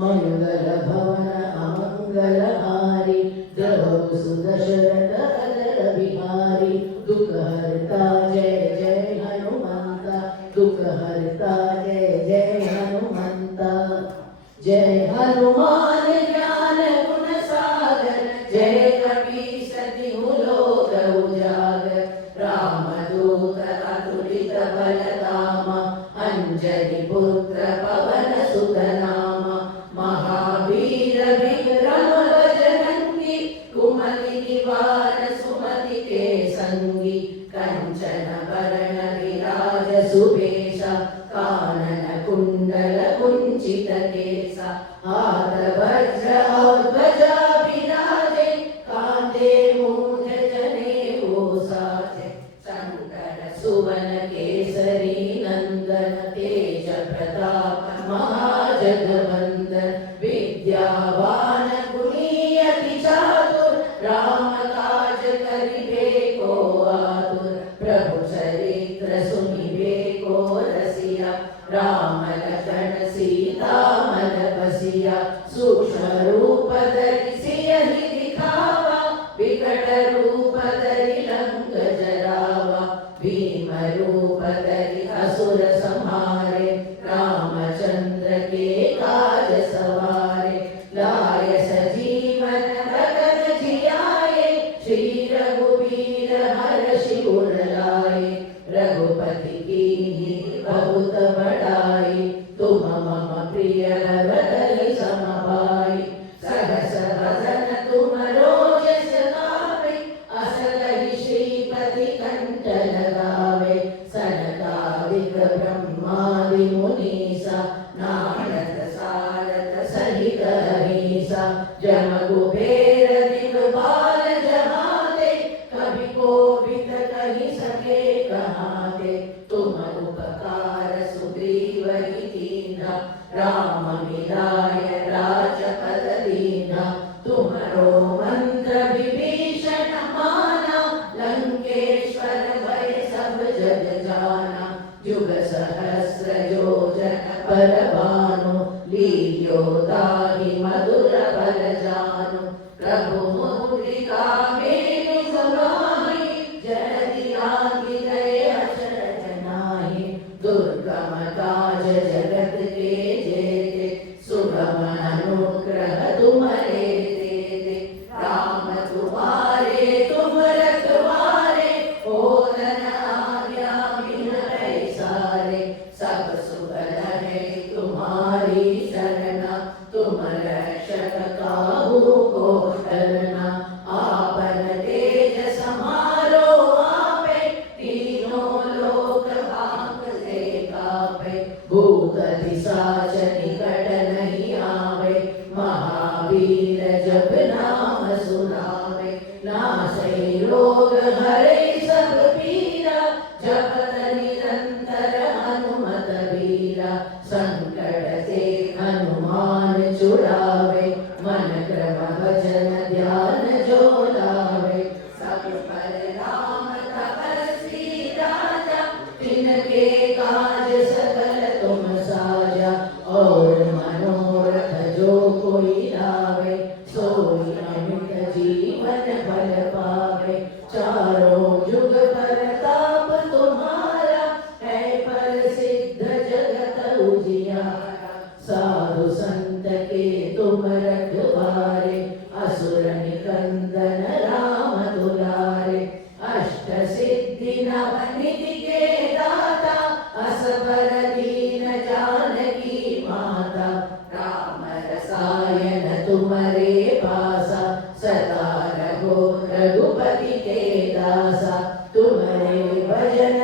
मंगल भवन अमंगलहारी जहो सुदशरथ अदर बिहारी दुख हरता जय जय हनुमंता दुख हरता जय जय हनुमंता जय हनुमान ज्ञान गुण सागर जय कपीस तिहु लोक उजागर रामदूत अतुलित बल धामा अंजनी पुत्र पवन सुत नामा महावीर विक्रम बजरंगी कुमति निवार सुमति के संगी कंचन वरण विराज सुबेशा कानन कुंडल कुंचित केसा हाथ वज्र और ध्वजा विराजे कांधे मूंज जनेऊ साजे शंकर सुवन केसरी नंदन तेज प्रताप महाजगवंदन विद्यावान गुणीयति चातुर राम काज करिबे को आतुर प्रभु चरित्र सुनिबे को रसिया राम लखन सीता मन बसिया सूक्ष्म रूप धरि सियहि दिखावा विकट रूप धरि लंक जरावा भीम रूप धरि असुर संहारे रामचंद्र के काज सवारे लाय सजीवन भगत जियाए श्री रघुवीर हर्षि उर लाए रघुपति कीन्ही बहुत बड़ाई तुम मम प्रिय भरत सम भाई सहस बदन तुम रोजस गावे अस कहि श्रीपति कंठ लगावे सनकादिक ब्रह्मादि मुनीसा नारद सारद सहित अहिसा जम कुबेर दिगपाल जहाते कवि कोविद कहि सके कहाते तुम उपकार सुग्रीव ही कीन्हा राम मिलाय राजपद दीन्हा तुम्हरो मंत्र विभीषण माना लंकेश्वर भय सब जग जाना युग सहस्र योजन पर भानु लील्यो दाहि मधुर फल जानु प्रभु मुद्रिका मेरु समाहि जय आदि गए अचरज नाहि दुर्गम काज जगत के जेते सुगम अनुग्रह तुम्हारे देते राम तुम्हारे तुम रखवारे ओदन आज्ञा बिन पैसारे सब सुबह है तुम्हारी शरणा तुम रक्षक काहू को डरना आपन तेज समारो आपे तीनों लोक भांगते कापे भूत पिशाच निकट नहीं आवे महावीर जब नाम सुनावे नासै रोग हरे सब पीरा जपत निरंतर हनुमत बीरा संकट से हनुमान छुड़ावे मन क्रम भजन ध्यान जो लावे सब पर राम तपस्वी राजा तिनके काज सकल तुम साजा और मनोरथ जो कोई लावे सोई अमित जीवन फल पावे चारों युग परताप तुम्हारा है प्रसिद्ध जगत उजियारा साधु संत के तुम रखवारे असुर निकंदन राम दुलारे अष्ट सिद्धि नव निधि के दाता असबर दीन जानकी माता राम रसायन तुम्हारे पासा सदा रघो रघुपति के दासा तुम्हारे भजन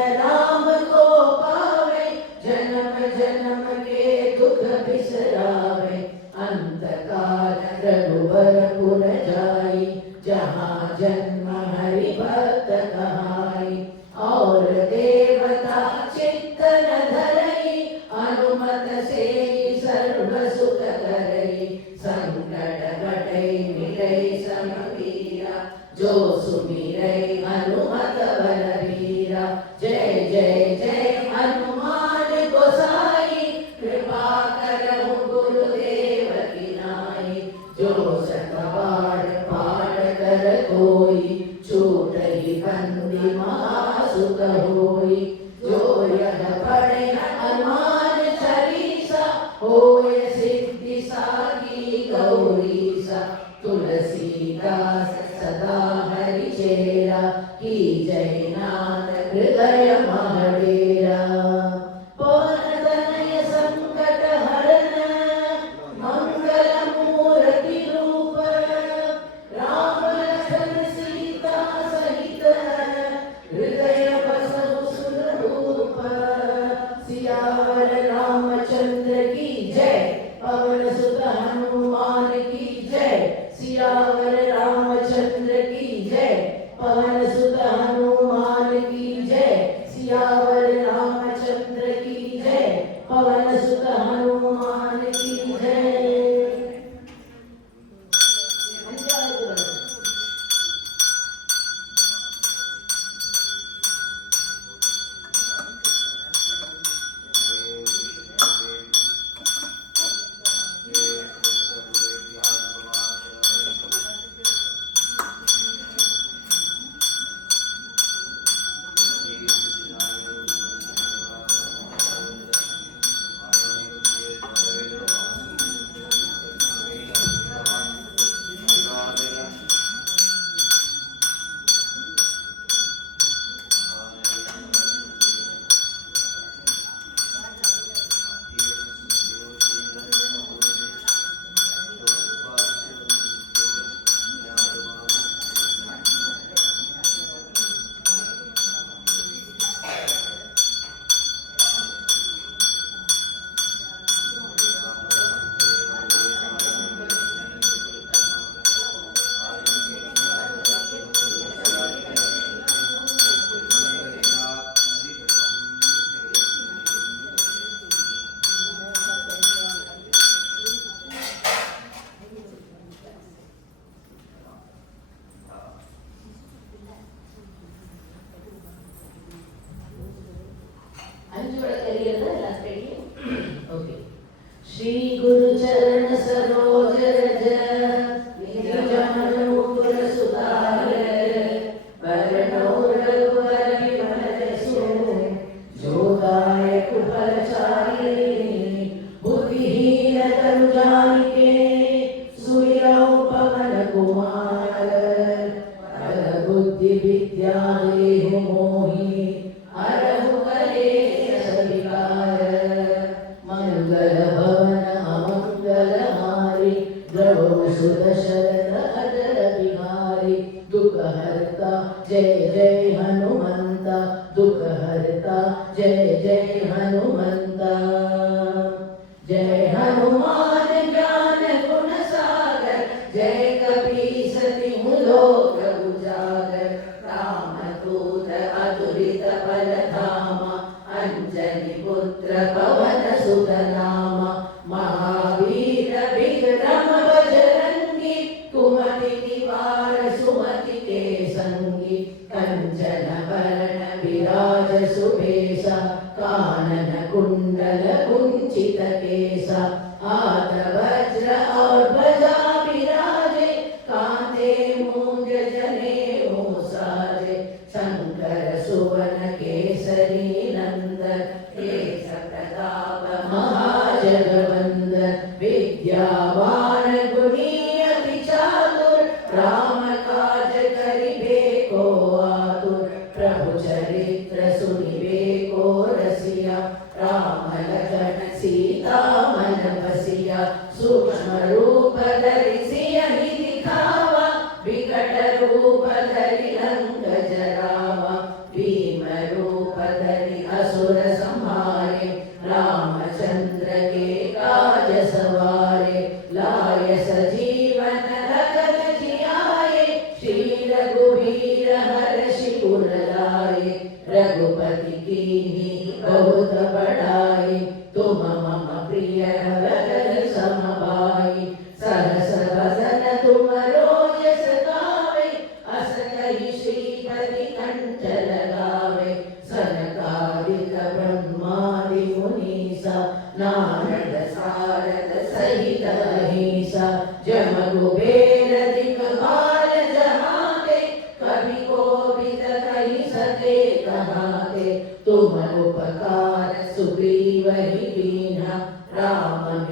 जो सुमिरै हनुमत बलबीरा। जय जय जय हनुमान गोसाई, कृपा करहु गुरुदेव की नाई। जो शत बार पाठ कर कोई, छूटहि बंदी महासुख होई। जो यह पढ़े हनुमान चालीसा, होय सिद्धि साखी गौरीसा। तुलसीदास सदा हरिचेरा, की जय नाथ हृदय महडेरा। पवन तनय संकट हरन, मंगल मूर्ति रूप। राम लखन सीता सहित, हृदय बसहु सुरभूप। सियावर रामचंद्र की जय, पवन सुत हनुमान की जय। सियावर रामचंद्र की जय, पवन सुत हनुमान की जय। सियावर रामचंद्र की जय, पवन सुत हनुमान की जय। श्री गुरु चरण सरोज रज, निज मन मुकुर सुधार। वरनो रघुवर विमल यशो, जो दायक फलचारि। बुद्धिहीन तनु जानिके, सुमिरौ पवन कुमार। बल बुद्धि विद्या देहु मोहि, हरहु कलेश विकार। मंगल भवन अमंगल हारी, द्रवहु सुत शरद अटल बिहारी। दुख हरता जय जय हनुमंता, दुख हरता जय जय हनुमंता। जय हनुमान ज्ञान गुण सागर, जय कपीस तिहु लोक उजागर। रामदूत अतुलित बल धामा, अंजनी पुत्र पवन सुत नामा। महावीर विक्रम बजरंगी, कुमति निवार सुमति के संगी। कंचन वरण विराज सुबेसा, कानन कुंडल कुंचित केसा। हाथ वज्र और ध्वजा विराजे, कांधे मूंज जनेऊ साजे। शंकर सुवन केसरी नंदन, तेज प्रताप महाजगवंदन। विद्यावान गुणी अति चातुर, राम काज करिबे को आतुर। प्रभु चरित्र सुनिबे को रसिया, राम लखन सीता मन बसिया। सूक्ष्म रूप धरि सियहि दिखावा, विकट रूप धरि लंक जरावा। भीम रूप धरि असुर संहारे, रामचंद्र के काज सवारे। लाय सजीवन लखन जियाए, श्री रघुवीर हर्षि उर लाए। रघुपति कीन्ही बहुत बड़ाई, तुम मम प्रिय भरत सम भाई।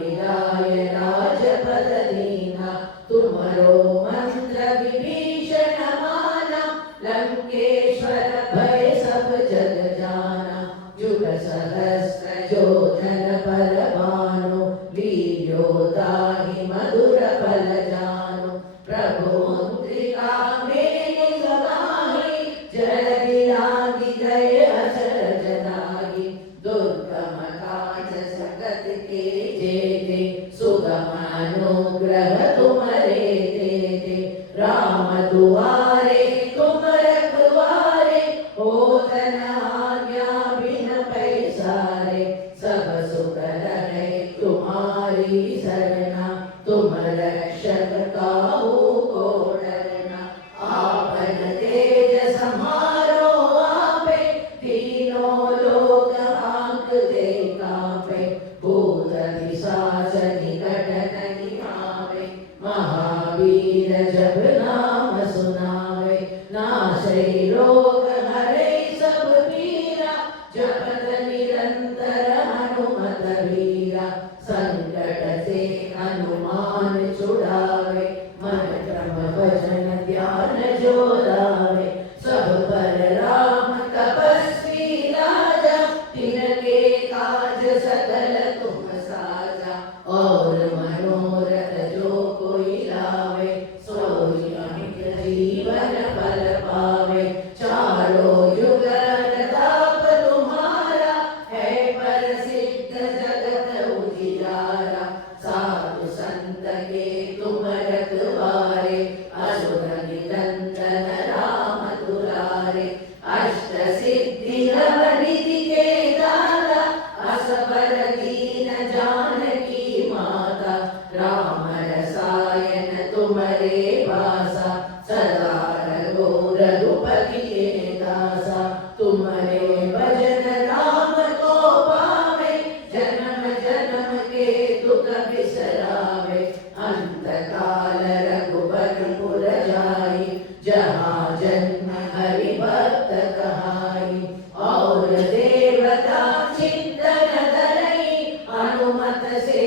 मिलाय राजपद दीना, तुम्हारो मंत्र विभीषण माना, लंकेश्वर भय सब जग जाना। जुग सहस्त्र योजन पर भानु, वीर्योदाहि मधुर फल जानु। प्रभु मुद्रिका मेघ समाहि, जलधि लागी गए अचरज लागी। दुर्गम काज जगत के जेते, सुगम अनुग्रह तुम्हारे देते। राम दुआरे तुम रखवारे, होत न आज्ञा बिन पैसारे। सब सुख रहे तुम्हारी सरना, तुम रक्षक काहू को डरना। आपन तेज समारो आपे, तीनों लोक आंकते कांपे। भूत पिशाच निकट नहीं आवे, महावीर जब नाम सुनावे। नाशै रोग हरै सब पीरा, जपत निरंतर हनुमत वीरा। संकट से हनुमान छुड़ावे, मन क्रम भजन ध्यान जो लावे। सब पर राम तपस्वी राजा, तिनके काज सकल तुम साजा। और मनोरथ जो कोई लावे, सोई अमित जीवन फल पावे। चारों युग प्रताप तुम्हारा, है प्रसिद्ध जगत उजियारा। साधु संत के तुम रखवारे, असुर निरंजन राम दुलारे। अष्ट सिद्धि नवनिधि के दाता, असबर दीन जानकी माता। राम रसायन तुम्हारे वासा, सदा रघो रघुपति के दासा। तुम्हारे भजन राम को पावे, जन्म जन्म के दुख बिसरावे। अंत काल रघुबरपुर जाई, जहाँ जन्म हरि भक्त कहाई। और देवता चिंतन धरई, हनुमत से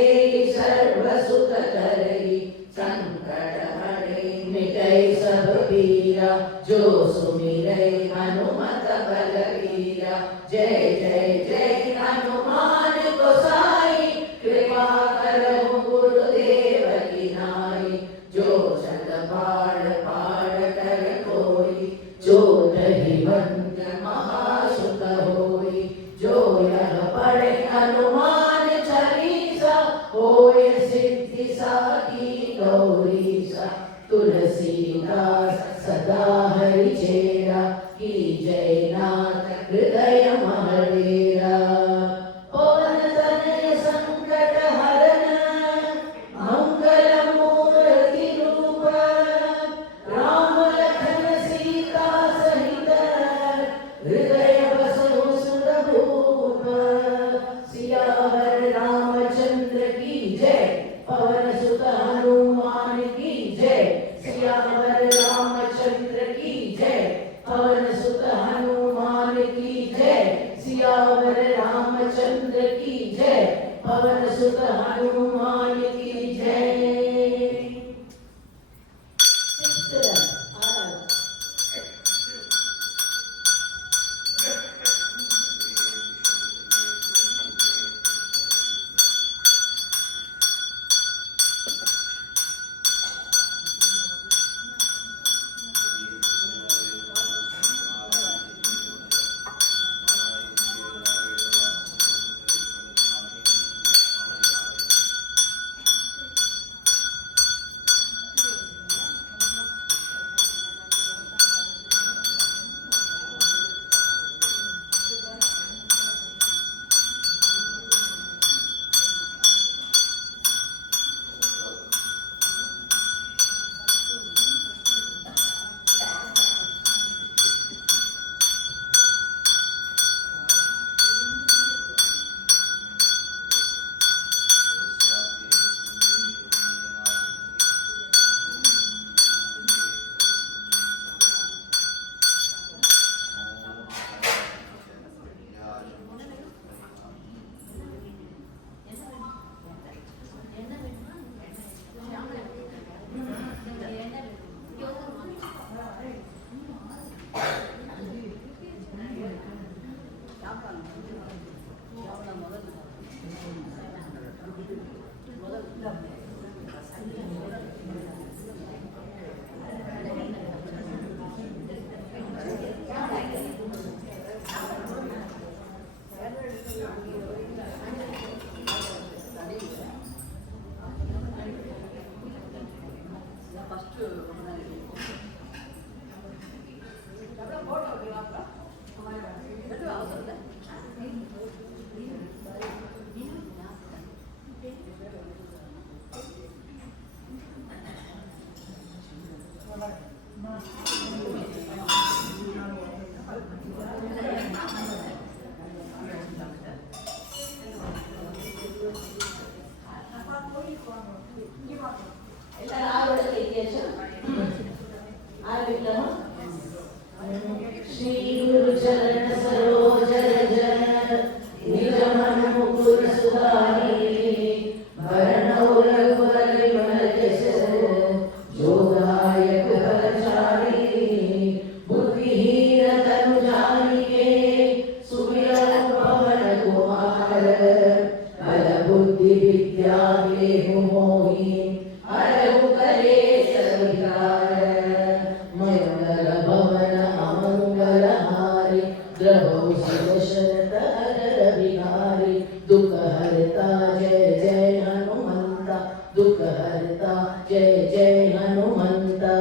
सर्व सुख करई। संकट हरै मिटै सब पीरा, जो सुमिरै हनुमत बलवीरा। जय जय जय हनुमान गोसाई, कृपा करहु गुरुदेव की नाई। जो जग बाढ़ पार कर कोई, जो दहि बंद महासुख होई। जो यह पढ़े हनुमान चालीसा, होय सिद्धि साखी गौरीसा। तुलसीदास सदा हरि चेरा, की जय नाथ हृदय महडेरा। पवन तनय संकट हरन, मंगल मूर्ति रूप। राम लखन सीता सहित, हृदय बसहु सुर भूप। सियावर रामचंद्र की जय, पवन सुत हनुमान की जय। सियावर रामचंद्र की जय, पवन सुत हनुमान श्री गुरु चरण सरोज रज निज मन मुकुर सुधारी भरणौ रघुवर विमल जस जो दायक फलचारी बुद्धिहीन तनु जानिके सुमिरन पवन कुमार बल बुद्धि विद्या देहु मोहि हरहु कलेश विकार मंगल भवन अमंगल हारी द्रवौ शिव शरत हर विहारी दुख हरता जय जय हनुमंता दुख हरता जय जय हनुमंता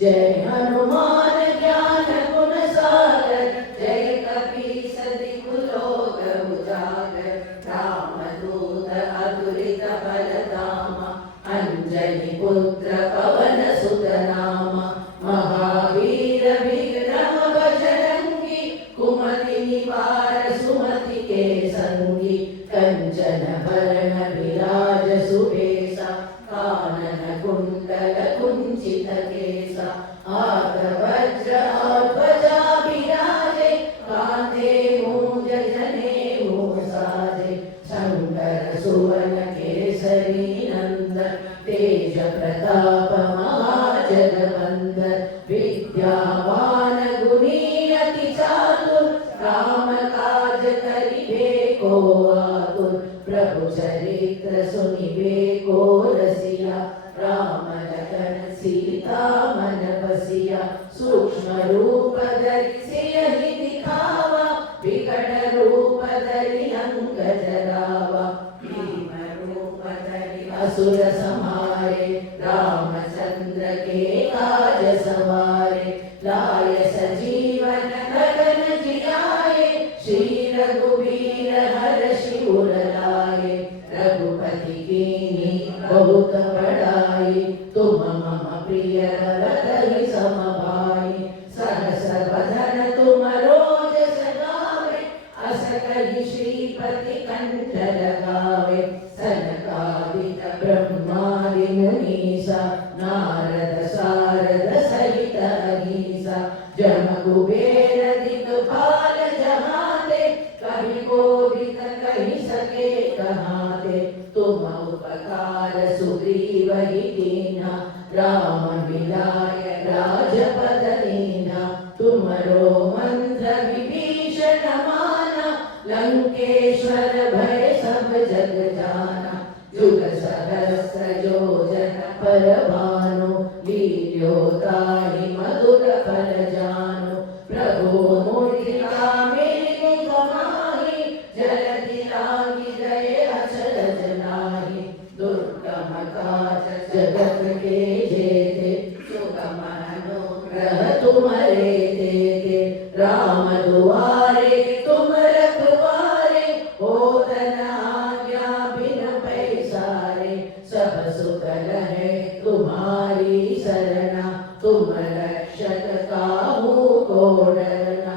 जय हनुमान ज्ञान गुण सागर जय कपीस दिखु लोक उजागर रामदूत अतुलित बलधामा अंजनी पुत्र पवन सुत नामा महावीर विक्रम बजरंगी कुमति निवार सुमति के संगी कंचन भरण विराज सुबेसा कानन कुंडल कुंचित केसा हाथ वज्र और ध्वजा विराजे कांधे मूंज जनेऊ साजे शंकर सुवन केसरी नंदन तेज प्रताप महाजगवंदन विद्यावान गुणी अति चातुर राम काज करिबे को आतुर प्रभु चरित्र सुनिबे को रसिया राम लखन सीता मन बसिया सूक्ष्म रूप धरि सियहि दिखावा विकट रूप धरि अंग जरावा भीम रूप धरि असुर संहारे रामचंद्र के काज सवारे लाय सजीवन गगन जियाए श्री रघुवीर हर्षि उर लाए रघुपति कीन्ही बहुत बड़ाई तुम मम प्रिय भरत सम भाई सहस बदन तुम रोज सगावे अस कहि श्रीपति कंठ लगावे सनकादिक ब्रह्मादि मुनीसा नारद सारद सहित अहिसा जम कुबेर दिक्पाल जहाते कभी कोविद कहि सके कहाते तुम उपकार सुग्रीव ही कीन्हा राम मिलाय राजपद दीन्हा तुमरो मंत्र विभीषण माना लंकेश्वर भय सब जग जाना जुग सहस्र योजन पर भानु लील्योताहि मधुर फल जानु प्रभु मुद्रिका मेरु गमाहि जलधि लांघि गए अचरज नाहि दुर्गम काज जगत के जेते सुगम अनुग्रह तुम्हारे देते राम दुआरे तुम रखवारे होतन आज्ञा बिन पैसारे सब सुख लहे तुम्हारी सरना तुम रक्षक काहू को डरना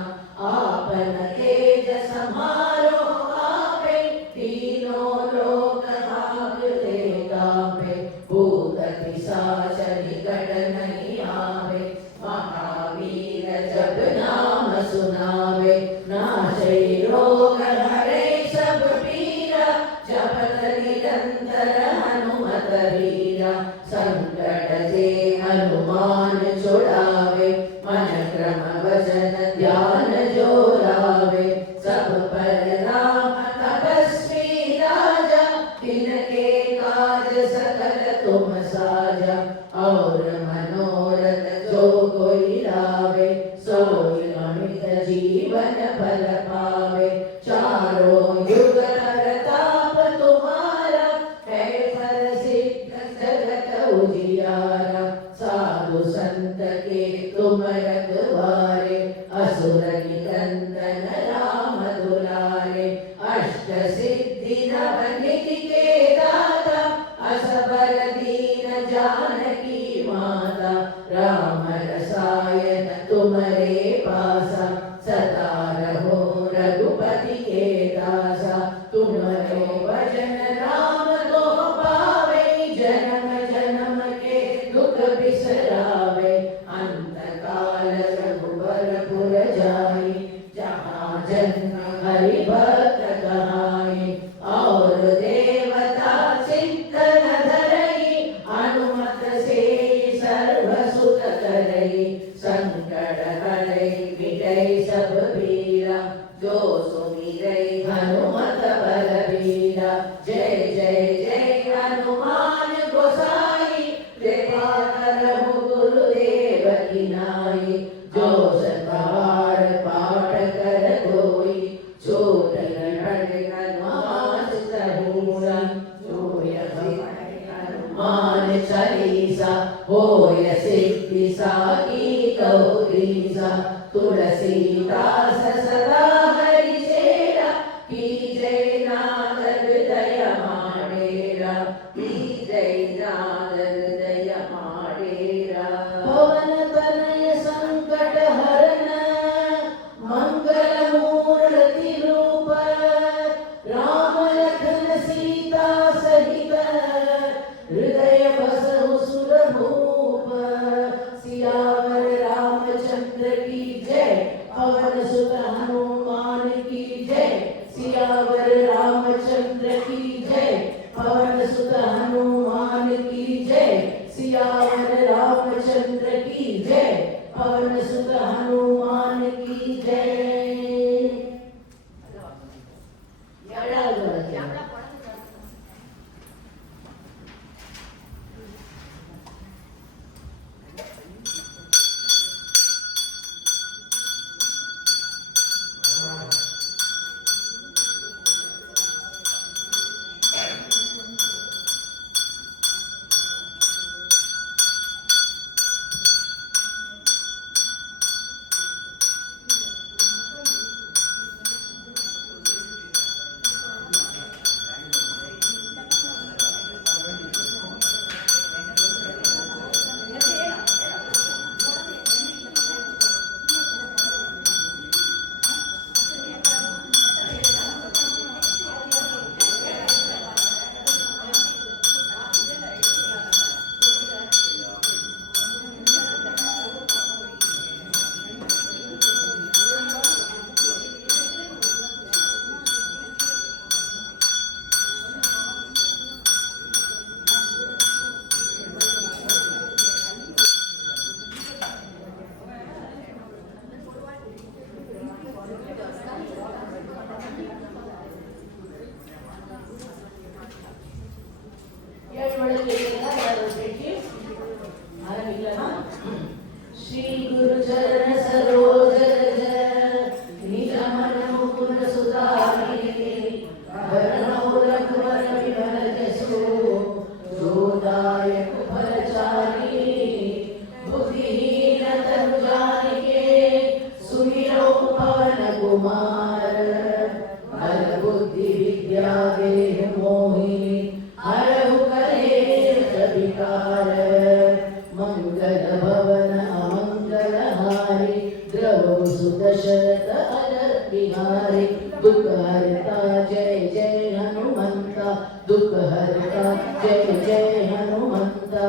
आपन तेज समारो आपे तीनों लोक भागते कापे भूत पिशाच निकट नहीं आवे महावीर जब नाम सुनावे नाशे रोग हरे सब पीरा जपत निरंतर हनुमत वीरा संकट से हनुमान छुड़ावे मन क्रम वचन ध्यान जो लावे सब पर राम तपस्वी राजा तिनके का सकल तुम साजा, और मनोरथ जो कोई लावे, सोई अमित जीवन फल पावे। चारों युग प्रताप तुम्हारा, है प्रसिद्ध जगत उजियारा। साधु संत के तुम रखवारे, असुर निकंदन राम दुलारे। अष्ट सिद्धि नवनिधि के दाता, असबर दीन जानकी माता। राम रसायन तुम्हारे पासा, सदा रहो रघुपति के दासा। तुम्हारे भजन राम को पावे, जन्म जन्म के दुख बिसरावे। अंत काल रघुबरपुर जाई, जहाँ जन्म हरि भक्त कहाई। और देवता सिद्धन धरई, हनुमत से सर्व सुख करई। संकट हरई मिटई सब पीरा, जो सुमिरई हनुमत बलबीरा। जय जय जय हनुमान गोसाई, कृपा करहु गुरुदेव की नाई। जो सतबार पाठ कर कोई, छोट हनुमान सबूरा। हनुमान चालीसा, होय सिद्धि साकी गौरीसा। तुलसीदास सदा हरि चेरा, कीजय नाथ हृदय माडेरा। कीजय नाथ हृदय माडेरा। पवन तनय संकट हरन, मंगल मूर्ति रूप। राम लखन सीता सहित, हृदय बसहु सुरभूप। सियावर रामचंद्र की जय, पवन सुत हनुमान की जय। सियावर रामचंद्र की जय, पवन सुत हनुमान की जय। सियावर रामचंद्र की जय, पवन सुत हनुमान की जय। श्री गुरु चरण सरोज रज, निज मन मुकुर सुधारि। भरणौ रघुवर विमल जसु, जो दायक फलचारि। बुद्धिहीन तनु जानिके, सुमिरौ पवन कुमार। बल बुद्धि विद्या देह मोहि, हरहु कलेश विकार। मंगल भवन अमंगल हारी, द्रवहु सुत शरत अजर बिहारी। दुख हरता जय जय हनुमंता, दुख हरता जय जय हनुमंता।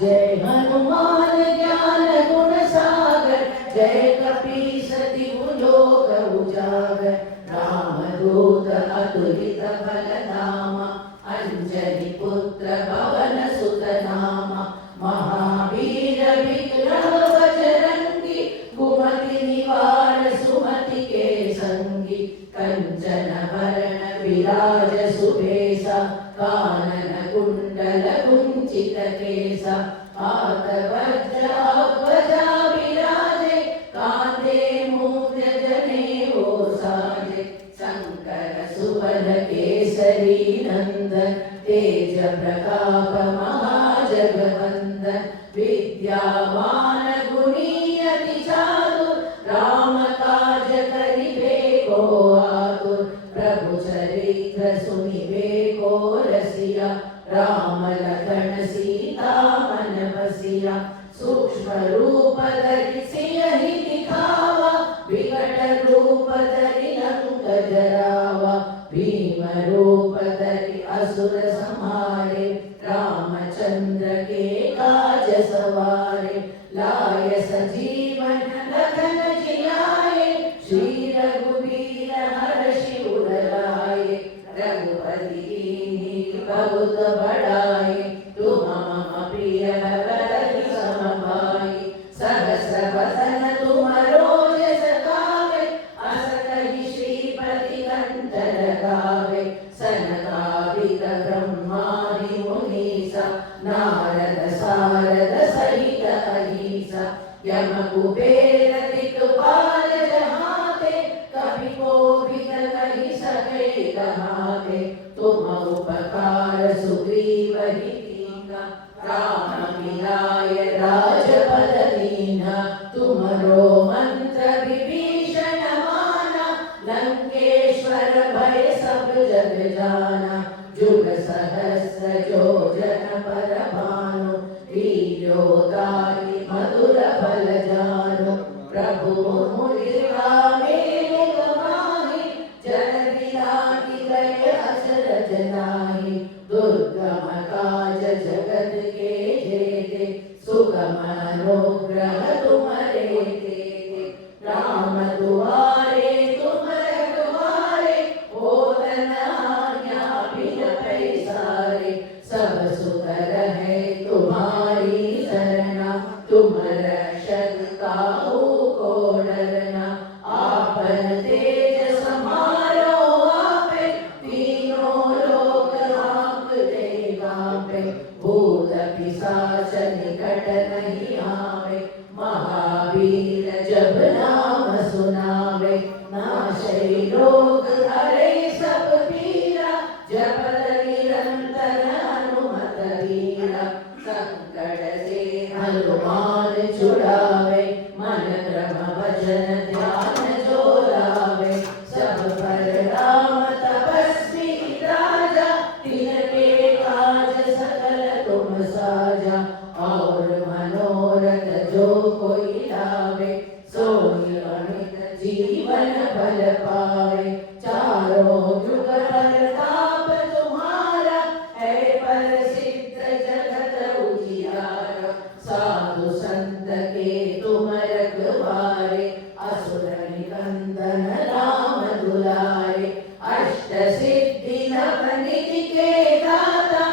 जय हनुमान ज्ञान गुण सागर, जय कपीस तिहु लोक उजागर। रामदूत अतुलित बल धामा, अंजनी पुत्र पवन सुत नामा। महावीर विक्रम बजरंगी, कुमति निवार सुमति के संगी। कंचन वरण विराज सुबेसा, सुबेश कानन कुंडल कुंचित केश हाथ वज्रा ध्वजा विराजे कांधे मूर्ध जनेऊ साजे शंकर सुवन केसरी नंदन तेज प्रताप महाजगवंदन विद्यावान गुणी अति चातुर राम काज करिबे को आतुर प्रभु चरित्र सुनिबे को रसिया राम लखन सीता मन बसिया सूक्ष्म रूप धरि सियहि दिखावा विकट रूप धरि लंक जरावा भीम रूप धरि असुर संहारे रामचंद्र के काज सवारे लाय सजीवन लखन जियाए श्री रघुवीर हर्षि उर लाए रघुपति कीन्ही बहुत बड़ाई तुम मम प्रिय भरत सम भाई सहस वदन तुम रोज सखावे अस कहि श्रीपति कंठ लगावे सनकादिक ब्रह्मादि मुनीसा नारद सारद सहित अहिसा यम कुबेर दिक्पाल जहाते कभी कोविद कहि सके कहाते तुम उपकार सुग्रीव ही कीन्हा राम मिलाय राजपद दीन्हा तुमरो मंत्र विभीषण माना लंकेश्वर भय सब जग जाना जुग सहस्र जो जन पर भानु लील्योताहि मधुर फल जानु प्रभु मुदिरा मेरे गवाहि जन बिलाहि गए अचरज नाहि दुर्गम काज जगत के जेते सुगम अनुग्रह तुम्हारे तेते राम दुआरे तुम रखवारे ओदन आज्ञा बिन पैसारे सब सुख रहे तुम्हारी शरणा तुम रक्षक काहू को डरना आपन तेज समारो आपे तीनों लोक आपते कांपे भूत पिशाच निकट नहीं आवे महावीर जब नाम सुनावे नाशै रोग हरे सब पीरा जपत निरंतर हनुमत वीरा संकट से हनुमान छुड़ावे मन क्रम भजन ध्यान जो लावे सब पर राम तपस्वी राजा तिनके काज सकल तुम साजा और मनोरथ जो कोई लावे सोई अमित जीवन फल पावे चारों जुग प्रताप तुम्हारा है प्रसिद्ध जगत उजियारा साधु संत के तुम रखवारे असुर निकंदन राम दुलारे अष्ट सिद्धि नव निधि के दाता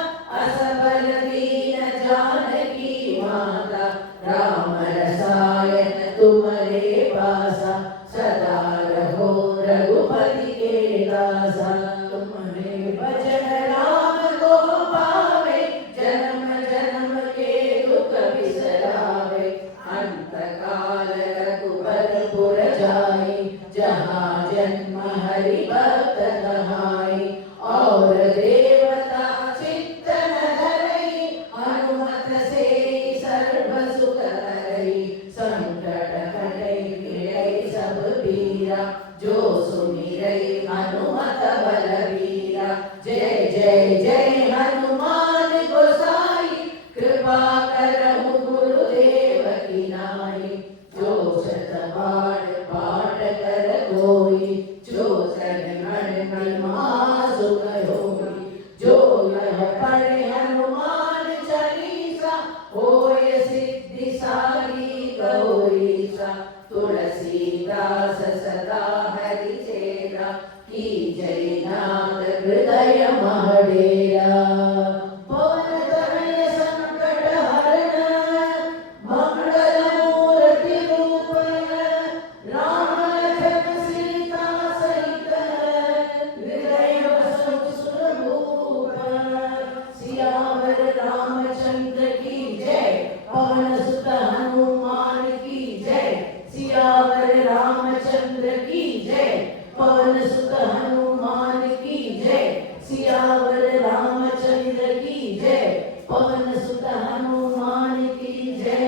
असबल दीन जानकी माता राम रसायन तुम्हारे पासा सदा रहो रघुपति के दासा तुम्हारे भजन राम को पावे जन्म जन्म के दुख बिसरावे अंत काल रघुबर पुर जाई जहाँ जन्म हरि भक्त कहाई और देवता चित्त न धरई हनुमत से सर्व सुख हरई संकट कटई मिटई सब पीरा जो सुमिरई हनुमत बलवीरा जय जय जय हनुमान गोसाई कृपा करहु गुरुदेव की नाई जो शतबार पाठ कर कोई जो सन मन सुख होई जो यह पढ़े हनुमान चालीसा होय सिद्धि सारी गौरीसा तुलसीदास सदा हरि चेरा की जय नाथ हृदय महडेरा पवन तनय संकट हरण मंगल मूर्ति रूपन राम लखन सीता सहित हृदय बसु सुरभूषण रामचंद्र की जय, पवन सुत हनुमान की जय।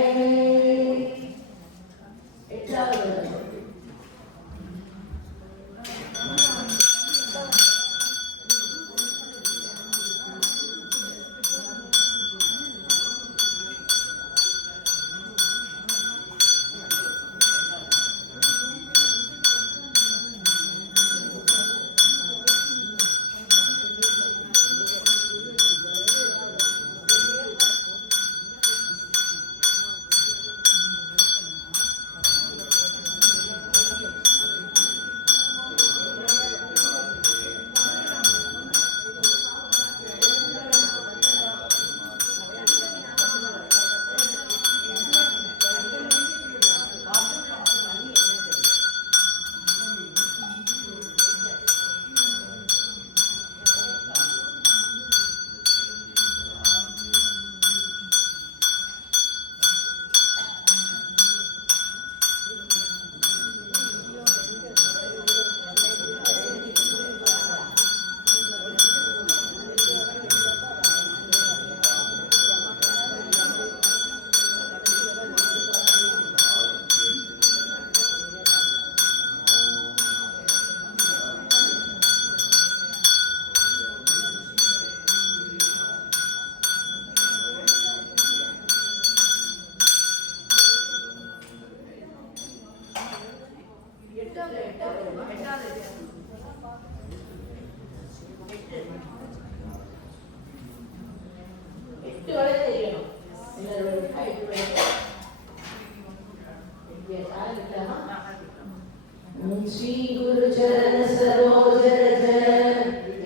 श्री गुरु चरण सरोज रज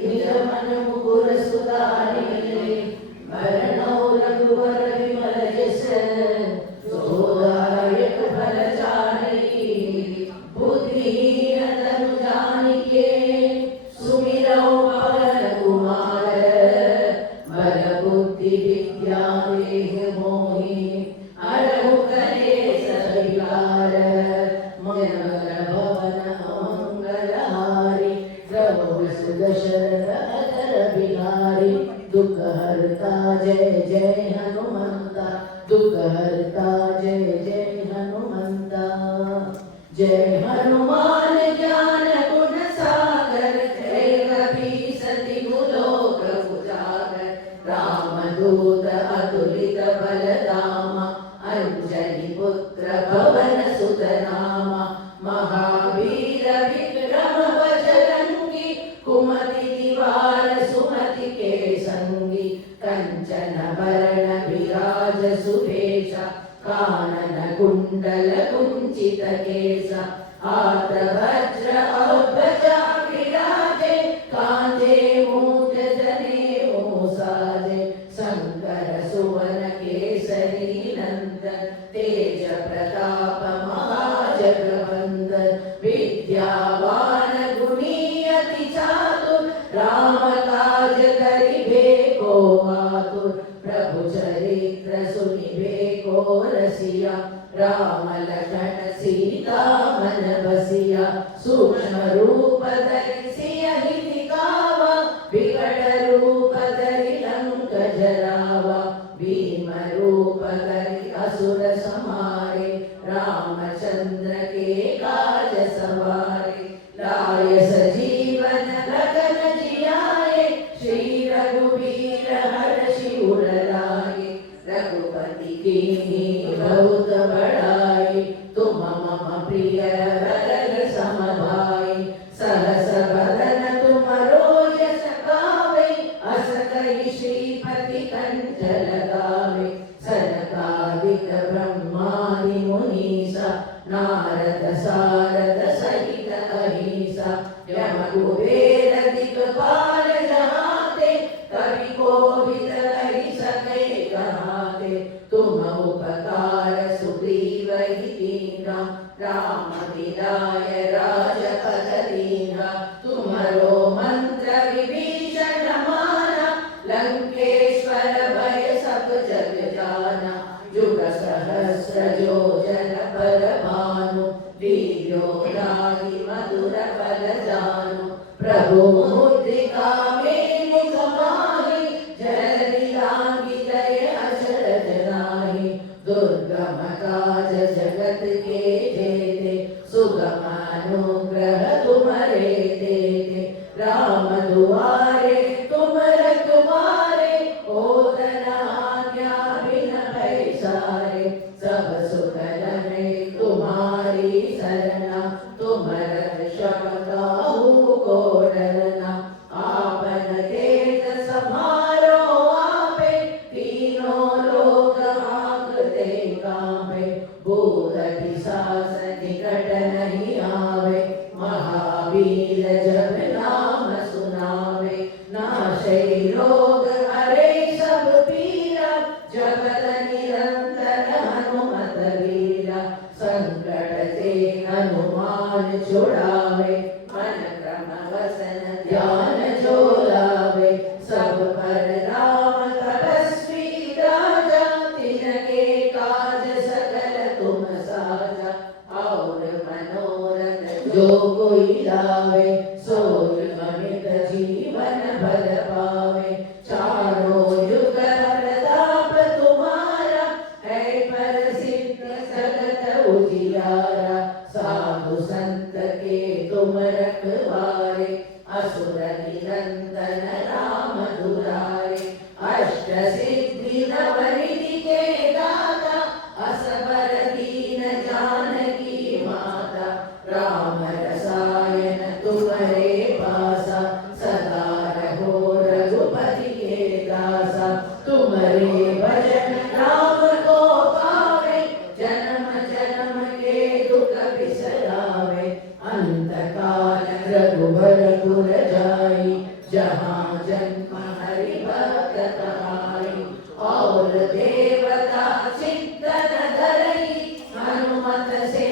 निज मन मुकुर सुधारि वरणो रघुवर विमल जस जोदायक फल चारि बुद्धिहीन तनु जानिके सुमिरौ पवन कुमार बल बुद्धि विद्या देह मोहि हरहु कलेश विकार दशरथ बिहारी दुख हरता जय जय हनुमंता दुख हरता जय जय हनुमंता। जय हनुमान ज्ञान गुण सागर जय कपीस तिहु लोक उजागर रामदूत अतुलित बल धामा अंजनी पुत्र पवन सुत नामा महावीर विक्रम बजरंगी कुमति निवार सुमति के संगी कंचन वरण विराज सुभेशा कानन कुंडल कुंचित केसा हाथ वज्र औध्वजा विराजे कांधे मूंज जनेऊ साजे शंकर सुवन केसरी नंदन तेज प्रताप महाजगवंदन विद्यावान गुणी अति चातुर राम काज करिबे को आतुर प्रभु चरित्र सुनिबे को रसिया राम लखन सीता मन बसिया सूक्ष्म रूप धरि सियहि दिखावा विकट रूप धरि लंक जरावा भीम रूप धरि असुर संहारे रामचंद्र के काज सवारे लाय सजीवन लखन जियाए श्री रघुवीर हर्षि उर लाए रघुपति कीन्ही बहुत बड़ाई तुम मम प्रिय भरत सम भाई सहस बदन तुम यश गावे अस कहि श्रीपति कंठ लगावे सनकादिक ब्रह्मादि मुनीसा नारद सारद सहित अहिसा यम कुबेर दिक्पाल जहाते कवि कोविद कहि सके कहाते तुम उपकार सुग्रीव ही कीन्हा राम मिलाय राजपद दीन्हा तुम्हरो मंत्र विभीषण माना लंकेश्वर भय सब जग जाना युग सहस्र योजन पर भानु वीर्योदाहि मधुर फल जानु प्रभु मुद्रिका में मुख रोग हरे सब पीरा, जपत निरंतर हनुमत वीरा। संकट ते हनुमान छुड़ावे, मन क्रम वसन ध्यान जो लावे। सब पर राम तपस्वी राजा, तिनके काज सकल तुम साजा। और मनोरथ जो कोई लावे, सोई अमित जीवन भर पावे। चारों युग प्रताप तुम्हारा, है प्रसिद्ध जगत उजियारा। साधु संत के तुम रखवारे, असुर निरंतन राम दुलारे। अष्ट सिद्धि नवनिधि के दाता, असबर दीन जानकी माता। राम रसायन तुम्हारे पासा, सदा रहो रघुपति के दासा। तुम्हारे भजन राम को पावे, जन्म जन्म के दुख बिसरावे। अंत काल रघुबरपुर जाई, जहाँ जन्म हरि भक्त कहाई। और देवता चित्तन धरई, हनुमत से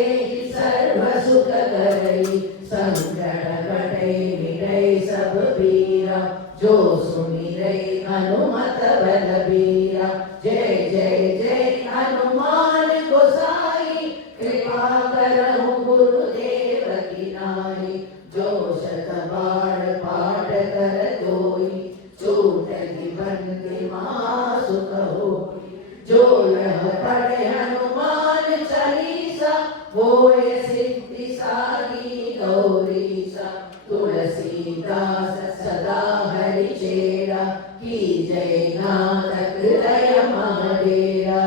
सर्व सुख करई। संकट कटै मिटै सब पीरा, जो सुमिरै हनुमत बलबीरा। जय जय जय हनुमान गोसाई, कृपा करहु गुरुदेव की नाई। जो शत बार पाठ कर जोई, छूटहि बंदी मासुक होई। जो यह पढ़े हनुमान चालीसा, होय सिद्धि साधी गौरीसा। तुलसीदास सदा हरि चेरा, की जय नानक हृदय माडेरा।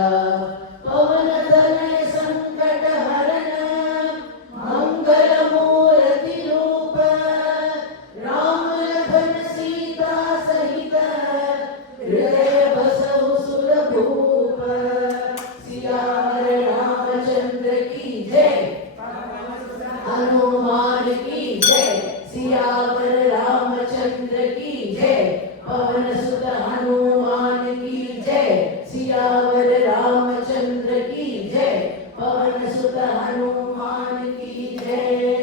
पवन तनय संकट हरन, मंगल मूर्ति रूप। राम लखन सीता सहित, हृदय बसहु सुर भूप। सियावर रामचंद्र की जय, हनुमान की जय। सियावर रामचंद्र की जय, पवन सुत हनुमान की जय। सियावर रामचंद्र की जय, पवन सुत हनुमान की जय।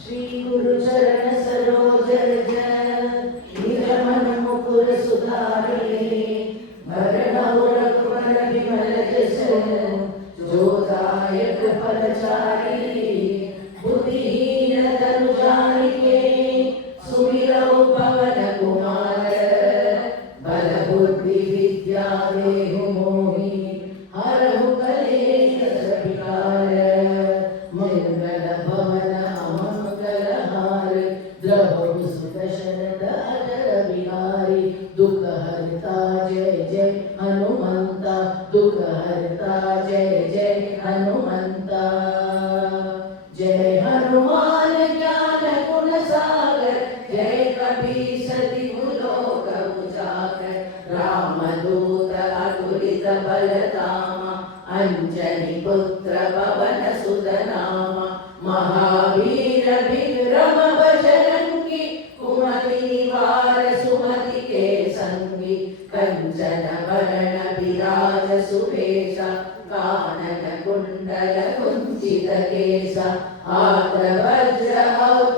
श्री गुरु चरण सरोज रज, निज मन मुकुर सुधारि। भरहु रघुबर विमल जस, जो दायक फल चारि। बुद्धिहीन तनु जानिके, सुमिरौ पवन कुमार। बल बुद्धि विद्या देहु मोहि, हरहु कलेश विकार। मंगल भवन अमंगल हार, द्रवहु सुत शरद अजर बिहारी। दुख हरता जय जय हनुमंता, दुख हरता जय जय हनुमंता। कुञ्चित केश आर्द्रवज्र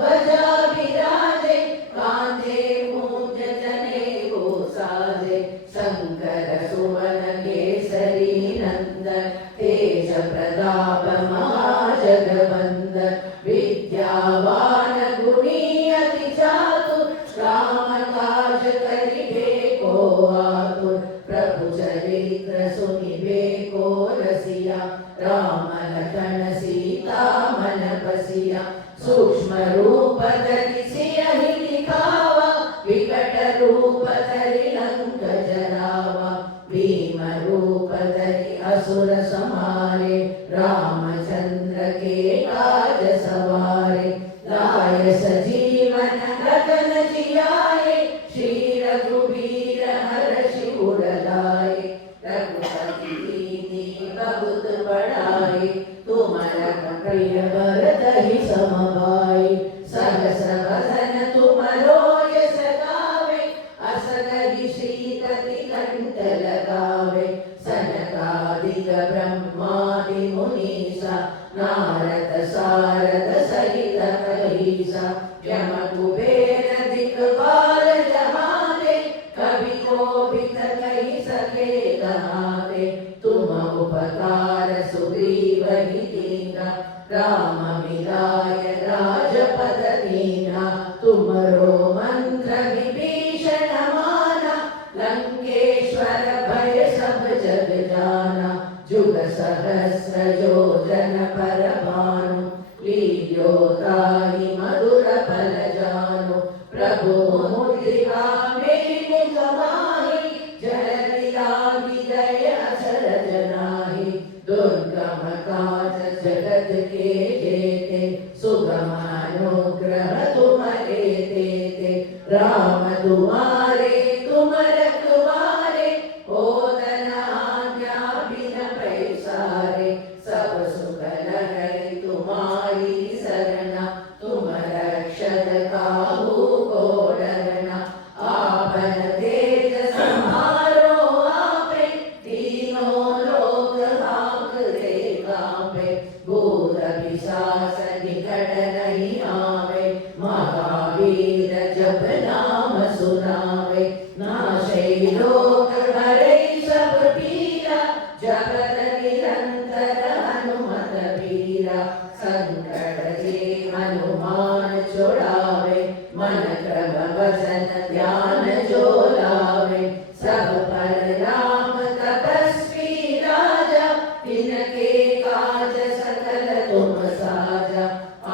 ध्वजा विराजे कान्धे मूर्धजने गोसाजे शङ्कर सुवन केसरी नन्दन तेज प्रताप महाजगवन्दन विद्यावान गुणी अति चातुर राम काज करिबे को आतुर प्रभु चरित्र सुनिबे को रसिया राम लखन सीता मन बसिया सूक्ष्म रूप धरि सियहि दिखावा विकट रूप धरि लंक जरावा भीम रूप धरि असुर संहारे रामचंद्र के काज सवारे लाय सजीवन गगन जियाए श्री रघुवीर हर्षि उर लाए रघुपति दीनी बहुत बड़ाई तुमरा प्रिय भरत ही समभाई सहस वदन तुमरो यश गावे अस कहि श्रीपति कंठ लगावे सनकादिक ब्रह्मादि मुनीसा नारद सारद सहित कहीसा यम कुबेर दिक्पाल जहाते कवि कोविद कहि सके कहाते तुम उपकार सुग्रीव ही दीना राम मिलाय राजपद दीना तुमरो मंत्र विभीषण माना लंकेश्वर भय सब जग जाना जुग सहस्र योजन पर भानु लील्योताहि मधुर फल जानु प्रभु मुद्रिका मेलि समाहि जलधि लागी गए अचरज नाहि दुर्गम काज जगत के जेते सुगम अनुग्रह तुम्हारे देते राम तुम्हारे तुम रखवारे ओदन आज्ञा बिन पैसारे सब सुख लहै तुम्हारी सरना तुम रक्षक काहू को डरना आपन तेज संहारो आपे तीनों लोक हांकते कांपे भूत पिशाच निकट नहीं आवे महावीर जब नाम सुनावे नाशे लोक हरे सब पीरा जगत निरंतर हनुमत बीरा संकट जे हनुमान छुड़ावे मन क्रम वचन ध्यान जो लावे सब पर राम तपस्वी राजा तिनके काज सकल तुम साजा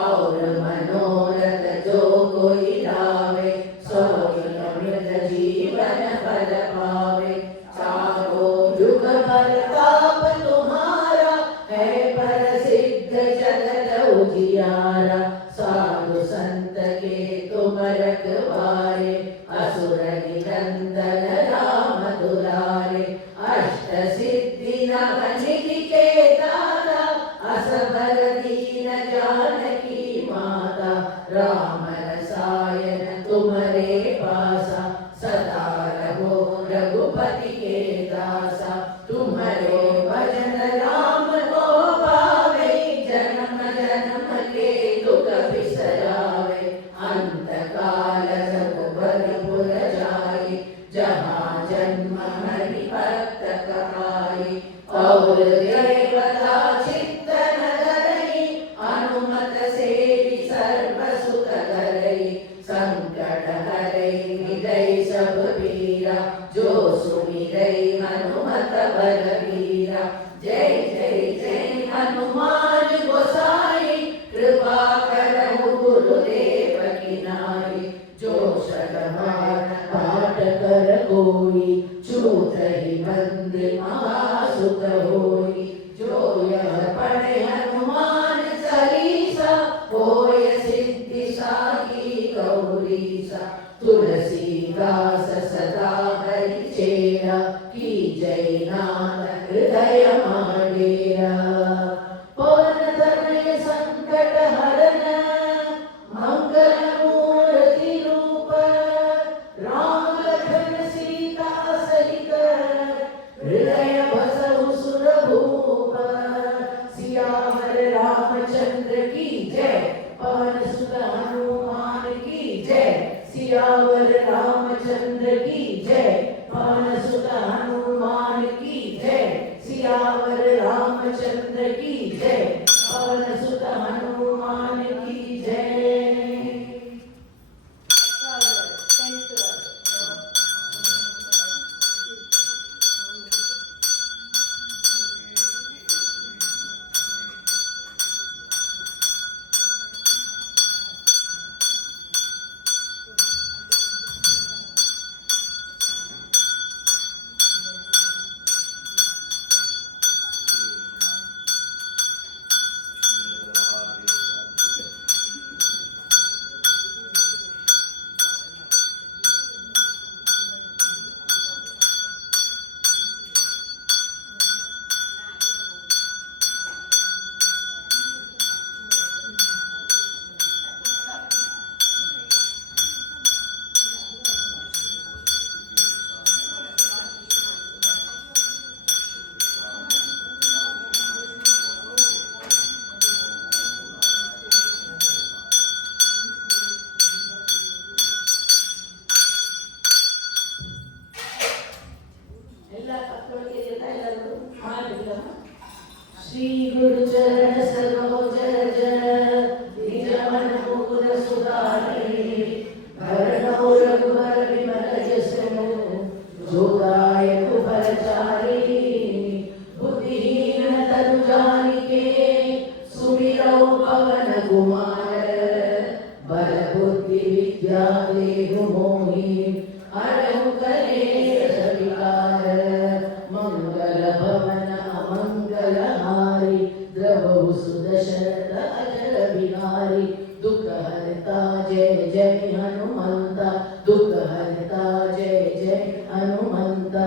और मनोरथ जो कोई लावे सोई अमृत जीवन फल पावे चारों युग प्रताप तुम्हारा है प्रसिद्ध जगत उजियारा साधु संत के तुम रखवारे असुर निकंदन राम दुलारे अष्ट सिद्धि नव निधि के दाता असबर दीन जानकी माता राम रसायन तुम्हारे पासा सदा रहो रघुपति के दासा तुम्हारे भजन राम को पावे जन्म जन्म के दुख बिसरावे अंत काल रघुपतिपुर जाए जहाँ जन्म हरि भक्त कहाए और देवता चित्तन धरई अनुमत सेवी सर्व सुख करई संकट हरई विजय सब वीरा जो सुमिरई हनुमत बलवीरा जय जय जय हनुमान गोसाई कृपा करहु गुरुदेव की नाई जो शतवार पाठ कर कोई छूट ही बंद महासुख होई जो यह पढ़े हनुमान चालीसा होय सिद्धि साकी गौरीसा तुलसीदास सदा हरि चेरा की जय नाथ सियावर रामचंद्र की जय। पवन सुत हनुमान की जय। सियावर रामचंद्र की जय। पवन सुत हनुमान की जय। सियावर रामचंद्र की जय। पवन सुत हनुमान की जय। श्री गुरु चरण सरोज रज निज मन मुकुर सुधारे भरणो रघुवर विमल जसु जो दायक फलचारी बुद्धिहीन तनु जानिके सुमिरौ पवन कुमार बल बुद्धि विद्या देहु मोहि हरहु कलेश विकार मंगल भवन अमंगल हारी द्रवहु सुदशरथ अजर बिहारी दुख हरता जय जय हनुमंता दुख हरता जय जय हनुमंता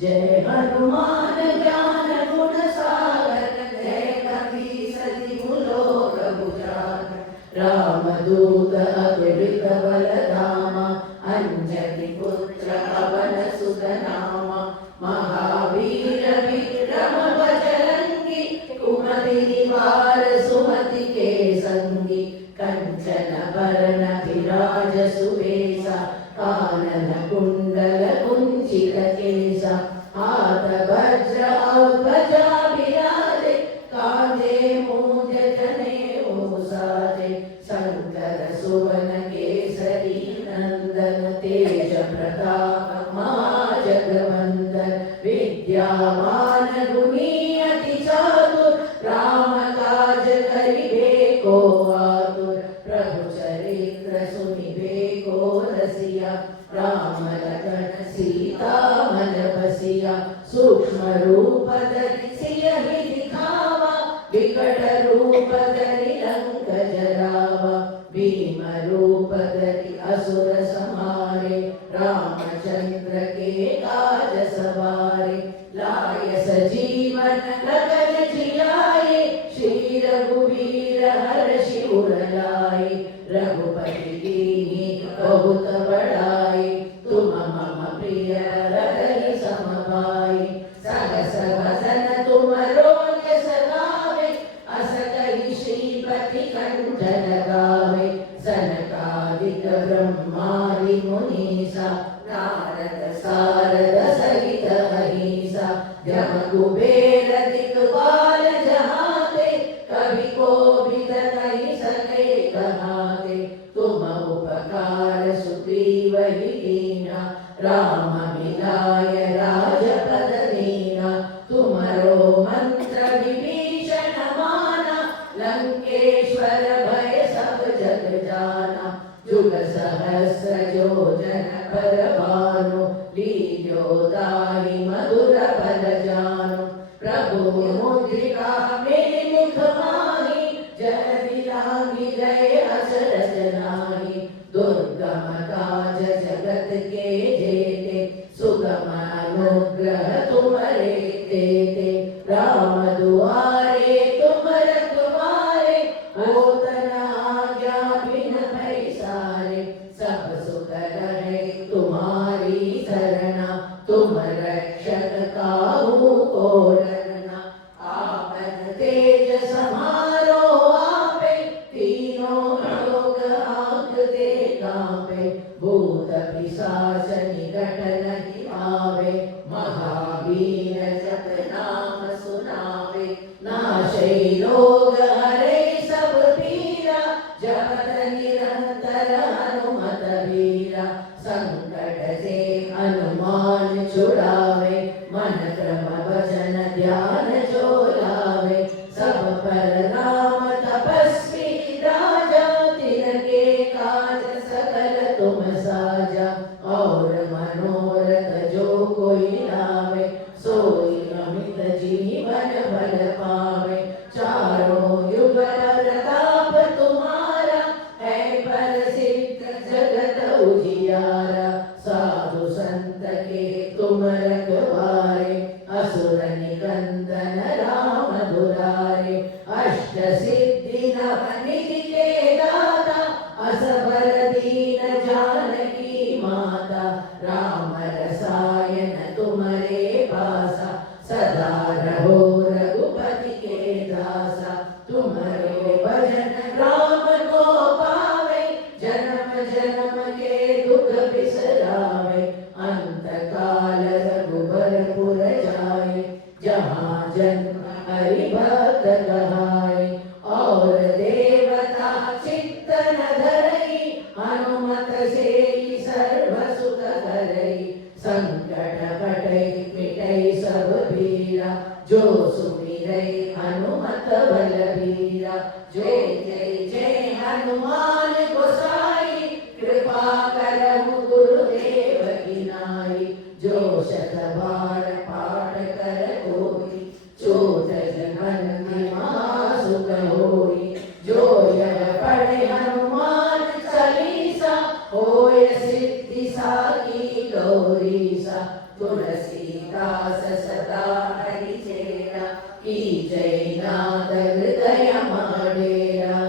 जय हनुमान ज्ञान गुण सागर जय कपीस तिहु लोक उजागर रामदूत अतुलित बल धामा अंजनी पुत्र पवन सुत नामा महावीर विक्रम बजरंगी कुमति निवार सुमति के संगी कंचन वरण विराज सुबेसा कानन कुंडल कुंचित केसा हाथ वज्र ध्वजा विराजे कांधे मूंज जनेऊ साजे शंकर सुवन केसरी नंदन तेज प्रताप महाजगवंदन विद्यावान गुणी अति चातुर राम काज करिबे को आतुर प्रभु चरित्र सुनिबे को रसिया राम लखन सीता मन बसिया सूक्ष्म रूप धरि सियहि दिखावा विकट रूप धरि लंक जरावा भीम रूप धरि असुर संहारे रामचंद्र के काज सवारे लाय सजीवन लखन जियाए श्री रघुवीर हर्षि उर लाए रघुपति कीन्ही बहुत बड़ाई तुम मम प्रिय भरत सम भाई सहस भजन तुमरो यस गावे अस कहि श्रीपति कंठन गावे सनकादिक ब्रह्मादि मुनीसा नारद सारद सहित अहिंसा जम कुबेर दिक्पाल जहाते कवि कोविद कहि सके कहाते तुम उपकार सुग्रीवहि कीन्हा राम मिलाय राजपद दीन्हा तुमरो मंत्र विभीषण माना लंकेश्वर भय सब जग जाना जुग सहस्र योजन पर भानु लील्यो दाहि मधुर फल जानु प्रभु मुद्रिका मेरि मुख माहि जय विलांघि गए अचरज नाहि दुर्गम काज जगत के जेते सुगम अनुग्रह तुम्हारे देते राम दुआरे तुम रखवारे होत न आज्ञा बिन पैसारे सब सुख रहे तुम्हारी शरणा तुम रक्षक काहू को डरना आपन जय जय जय हनुमान गोसाई कृपा करहु गुरुदेव की नाई जो शत बार पाठ कर कोई चोट जगन सुख होई जो यह पढ़े हनुमान चालीसा होय सिद्धि साकी गौरीसा तुलसीदास सदा हरि चेरा की जय नाथ हृदय डेरा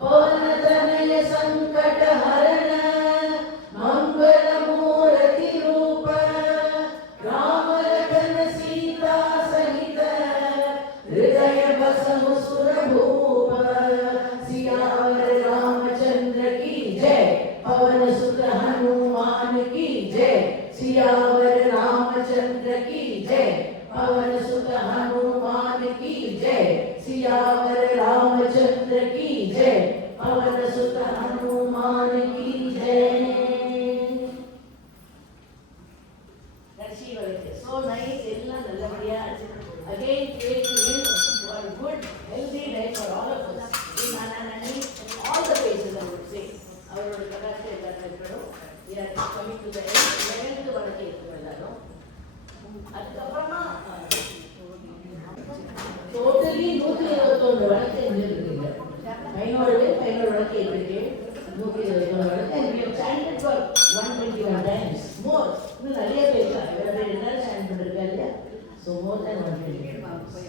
पवन तनय संकट हरण मंगल मूर्ति रूप राम लखन सीता सहित हृदय बसहु सुर भूप सियावर रामचंद्र की जय पवन सुत हनुमान की जय सियावर रामचंद्र की जय पवन सुत हनुमान की जय सियावर रामचंद्र की जय पवन सुत हनुमान की जय. So nice, எல்லாம் நல்லபடியா again pray to him for a good healthy life for all of us in Ananani all the places I would say அவரோட பிரகாசத்தை எல்லாரும் இருக்கணும். We are coming to the end 11th வரைக்கும் இருக்கணும் எல்லாரும். அதுக்கப்புறமா டோட்டலி 121 வழக்கு எழுதிருக்கீங்க. 500 வழக்கு எழுதிருக்கு. 121 வழக்கு and we have chanted for 121 times more. இன்னும் நிறைய பேசலாம். இவரை என்ன சாண்ட் பண்ணிருக்கா இல்லையா? So more than 121 times.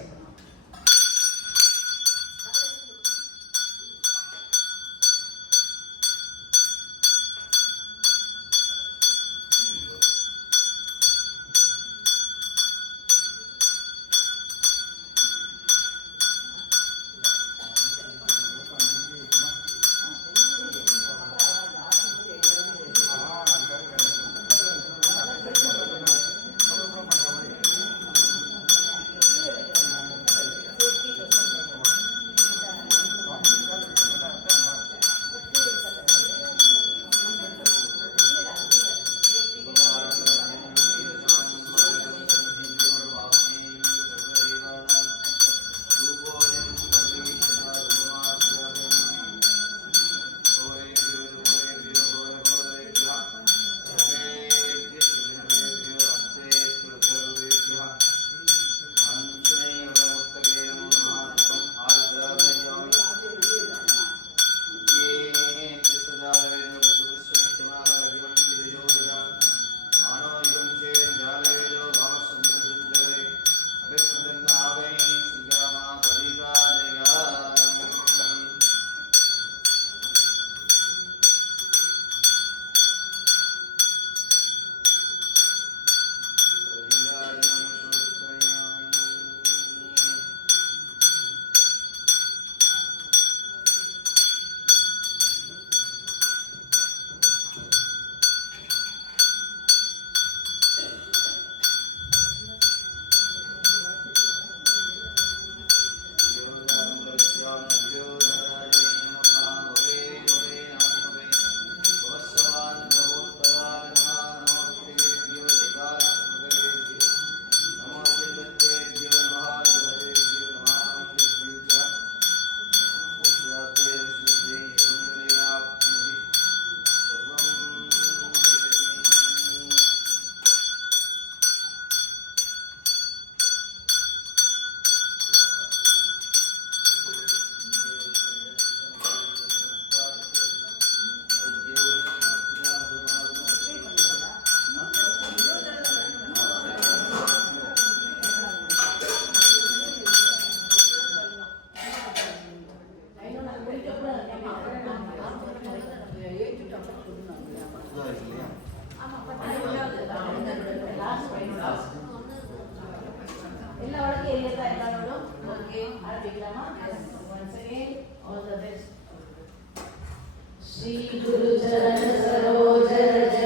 Shri गुरु चरण सरोज रज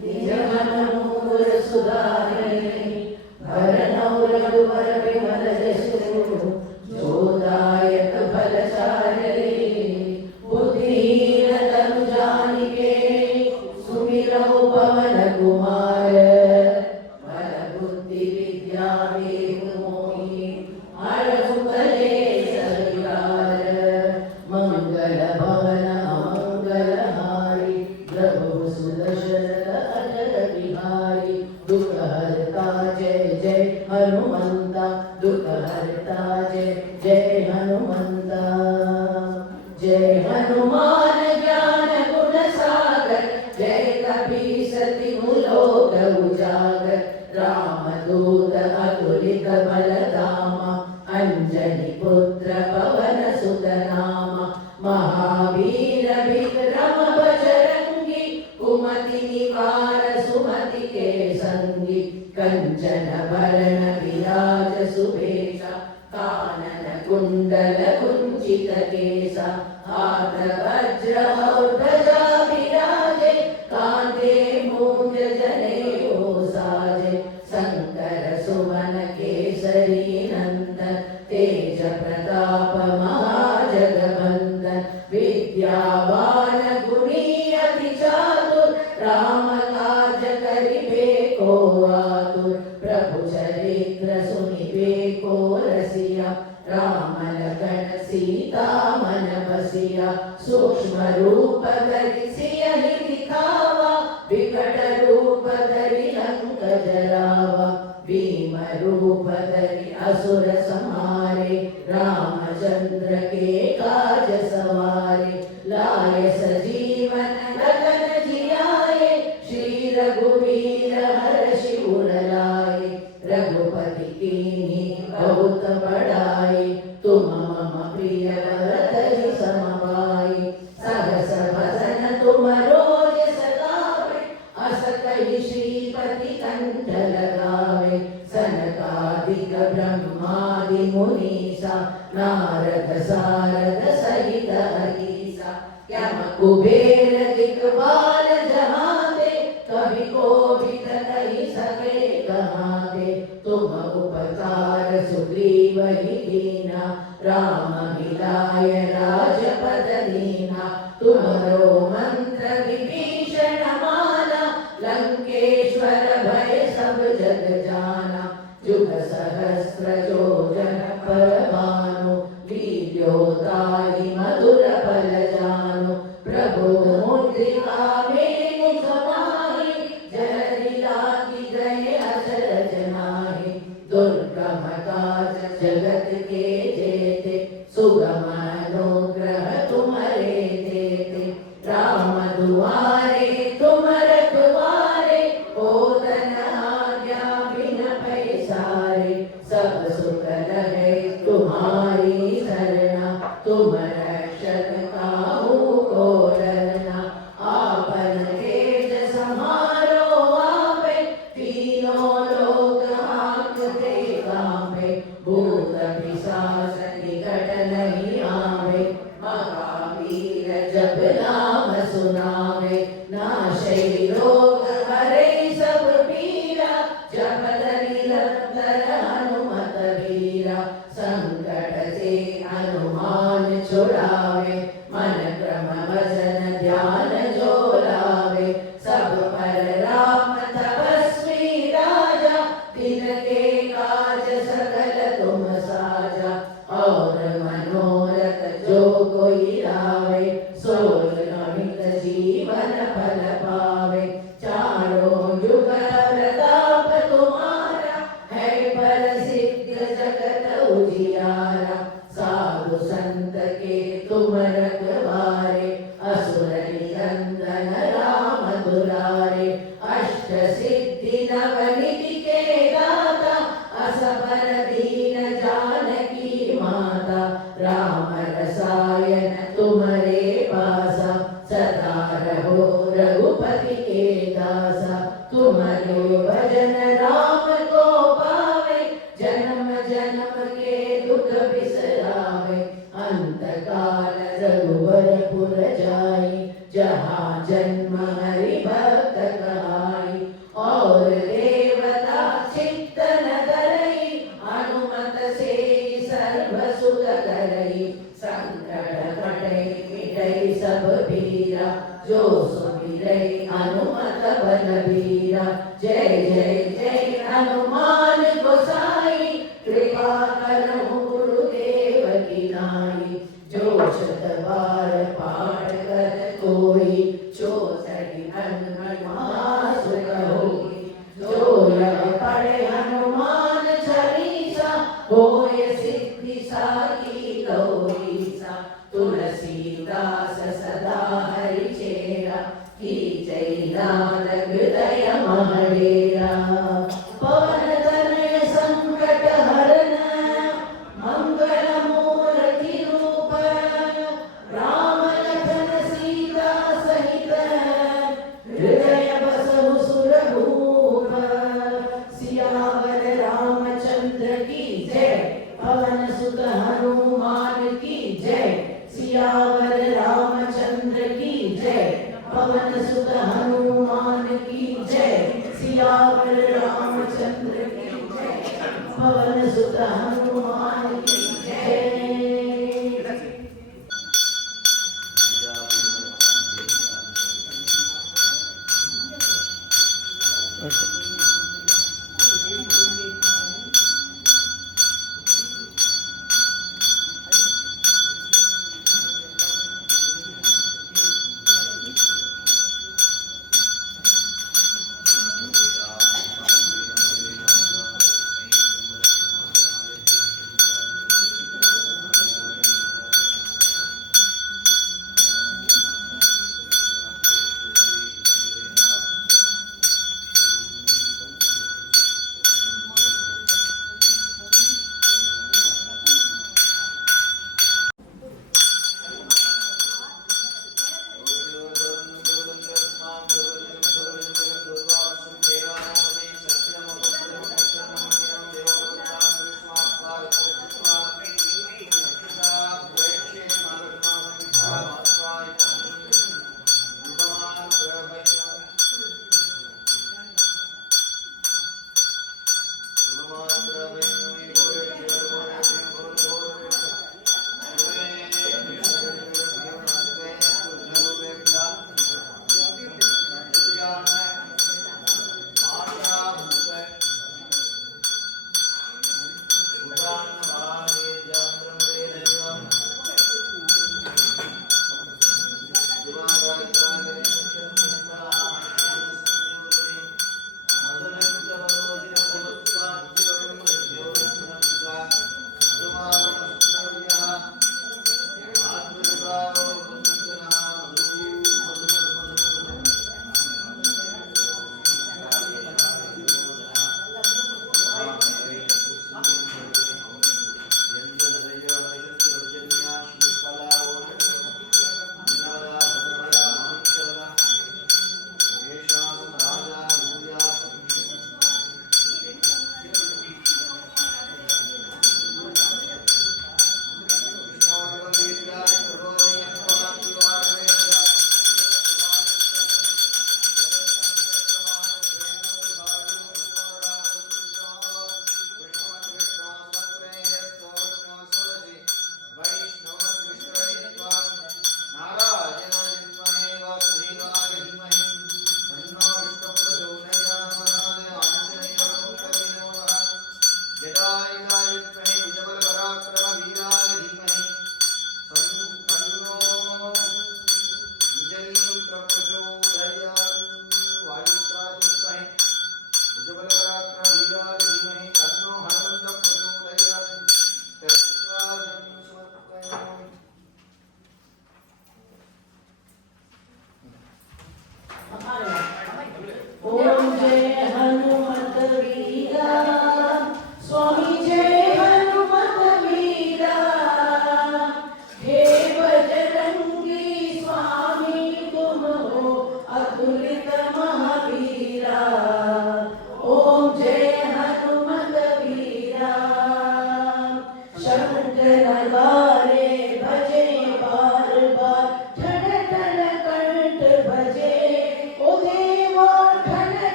निज मन मूल सुधारे भरनौ रघुवर विमल जसु जो दायक फलचारि बुद्धिहीन तनु जानिके सुमिरौ पवन कुमार बल बुद्धि विद्या वेद मोहि हरहु कलेश विकार कुंचित केसा हाथ वज्र और ध्वजा विराजे कांधे मूंज जनेऊ साजे शंकर सुमन केसरी नंदन तेज प्रताप महाजगवंदन विद्यावान गुणी अति चातुर राम काज करिबे को आतुर प्रभु चरित्र सुनिबे को रसिया राम लखन सीता मन बसिया सूक्ष्म रूप धरि सियहि दिखावा विकट रूप धरि लंक जरावा भीम रूप धरि असुर संहारे रामचंद्र के काज सवारे लाय सजीवन लखन जियाए श्री रघुवीर हर्षि उर लाए रघुपति कीन्ही बहुत बड़ाई तुम मम प्रिय भरत सम भाई सहस भजन तुम रोज सगावे अस कहि श्रीपति कंठ लगावे सनकादिक ब्रह्मादि मुनीसा नारद सारद सहित अहिसा यम कुबेर दिक्पाल जहाँ दे कभी कोविद नहीं सके कहाँ दे तुम उपकार सुग्रीव ही दीना राम मिलाय राजपद दीना तुम्हारो मंत्र विभीषण माना लंकेश्वर भय सब जग जाना जुग सहस्र योजन पर भानु वीर्योताहि मधुर फल जानु प्रभु मुद्रिका मेरु समाहि जलधि लागी गए अचरज नाहि दुर्गम काज जगत के जेते सुगम अनुग्रह तुम्हारे देते राम दुआरे तुम रखवारे ओतन आज्ञा बिन पैसारे सब सुख लगे तुम्हारी शरणा तुम रक्षक काहू को डरना आपन तेज समारो आपे तीनों लोक हांकते कांपे भूत पिशाच निकट नहीं आवे महावीर जब नाम सुनावे नाशे रोग हरे सब पीरा जपत निरंतर हनुमत वीरा संकट से हनुमान छुड़ावे मन क्रम वचन ध्यान जो लावे सब पर राम तपस्वी राजा तिनके काज सकल तुम साजा और मनोरथ जो कोई लावे सोई अमित जीवन फल पावे चारों युग प्रताप तुम्हारा है प्रसिद्ध जगत उजियारा साधु संत के तुम रखवारे असुर निकंदन राम दुलारे अष्ट सिद्धि नवनिधि के दाता असबर दीन जानकी माता राम रसायन तुम्हारे पासा सदा रहो रघुपति के दासा तुम्हारे भजन राम को पावे जन्म जन्म के दुख बिसरावे अंत काल रघुवरपुर जाई जहाँ जन्म हरि भक्त कहाई और देवता चित्तन धरई हनुमत से सर्व सुख करई संकट कटई मिटई सब पीरा जो सुमिरई हनुमत बलबीरा जय जय जय हनुमान गोसाई कृपा करहु गुरुदेव की नाई जो शत बार पाठ कर कोई चौसठ हनुमान महासुख होई जो यह पढ़े हनुमान चालीसा होय सिद्धि साकी गौरीसा तुलसीदास सदा हरि चेरा की जय नाद हृदय महडेरा पवन तनय संकट हरन मंगल मूर्ति रूप राम लखन सीता सहित हृदय बसहु सुरभूप सियावर रामचंद्र की जय पवन सुत हनुमान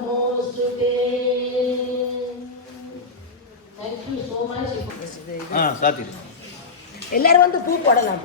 नमोस्तुते। Thank you so much. சாத்தி எல்லாரும் வந்து பூ போடலாம்.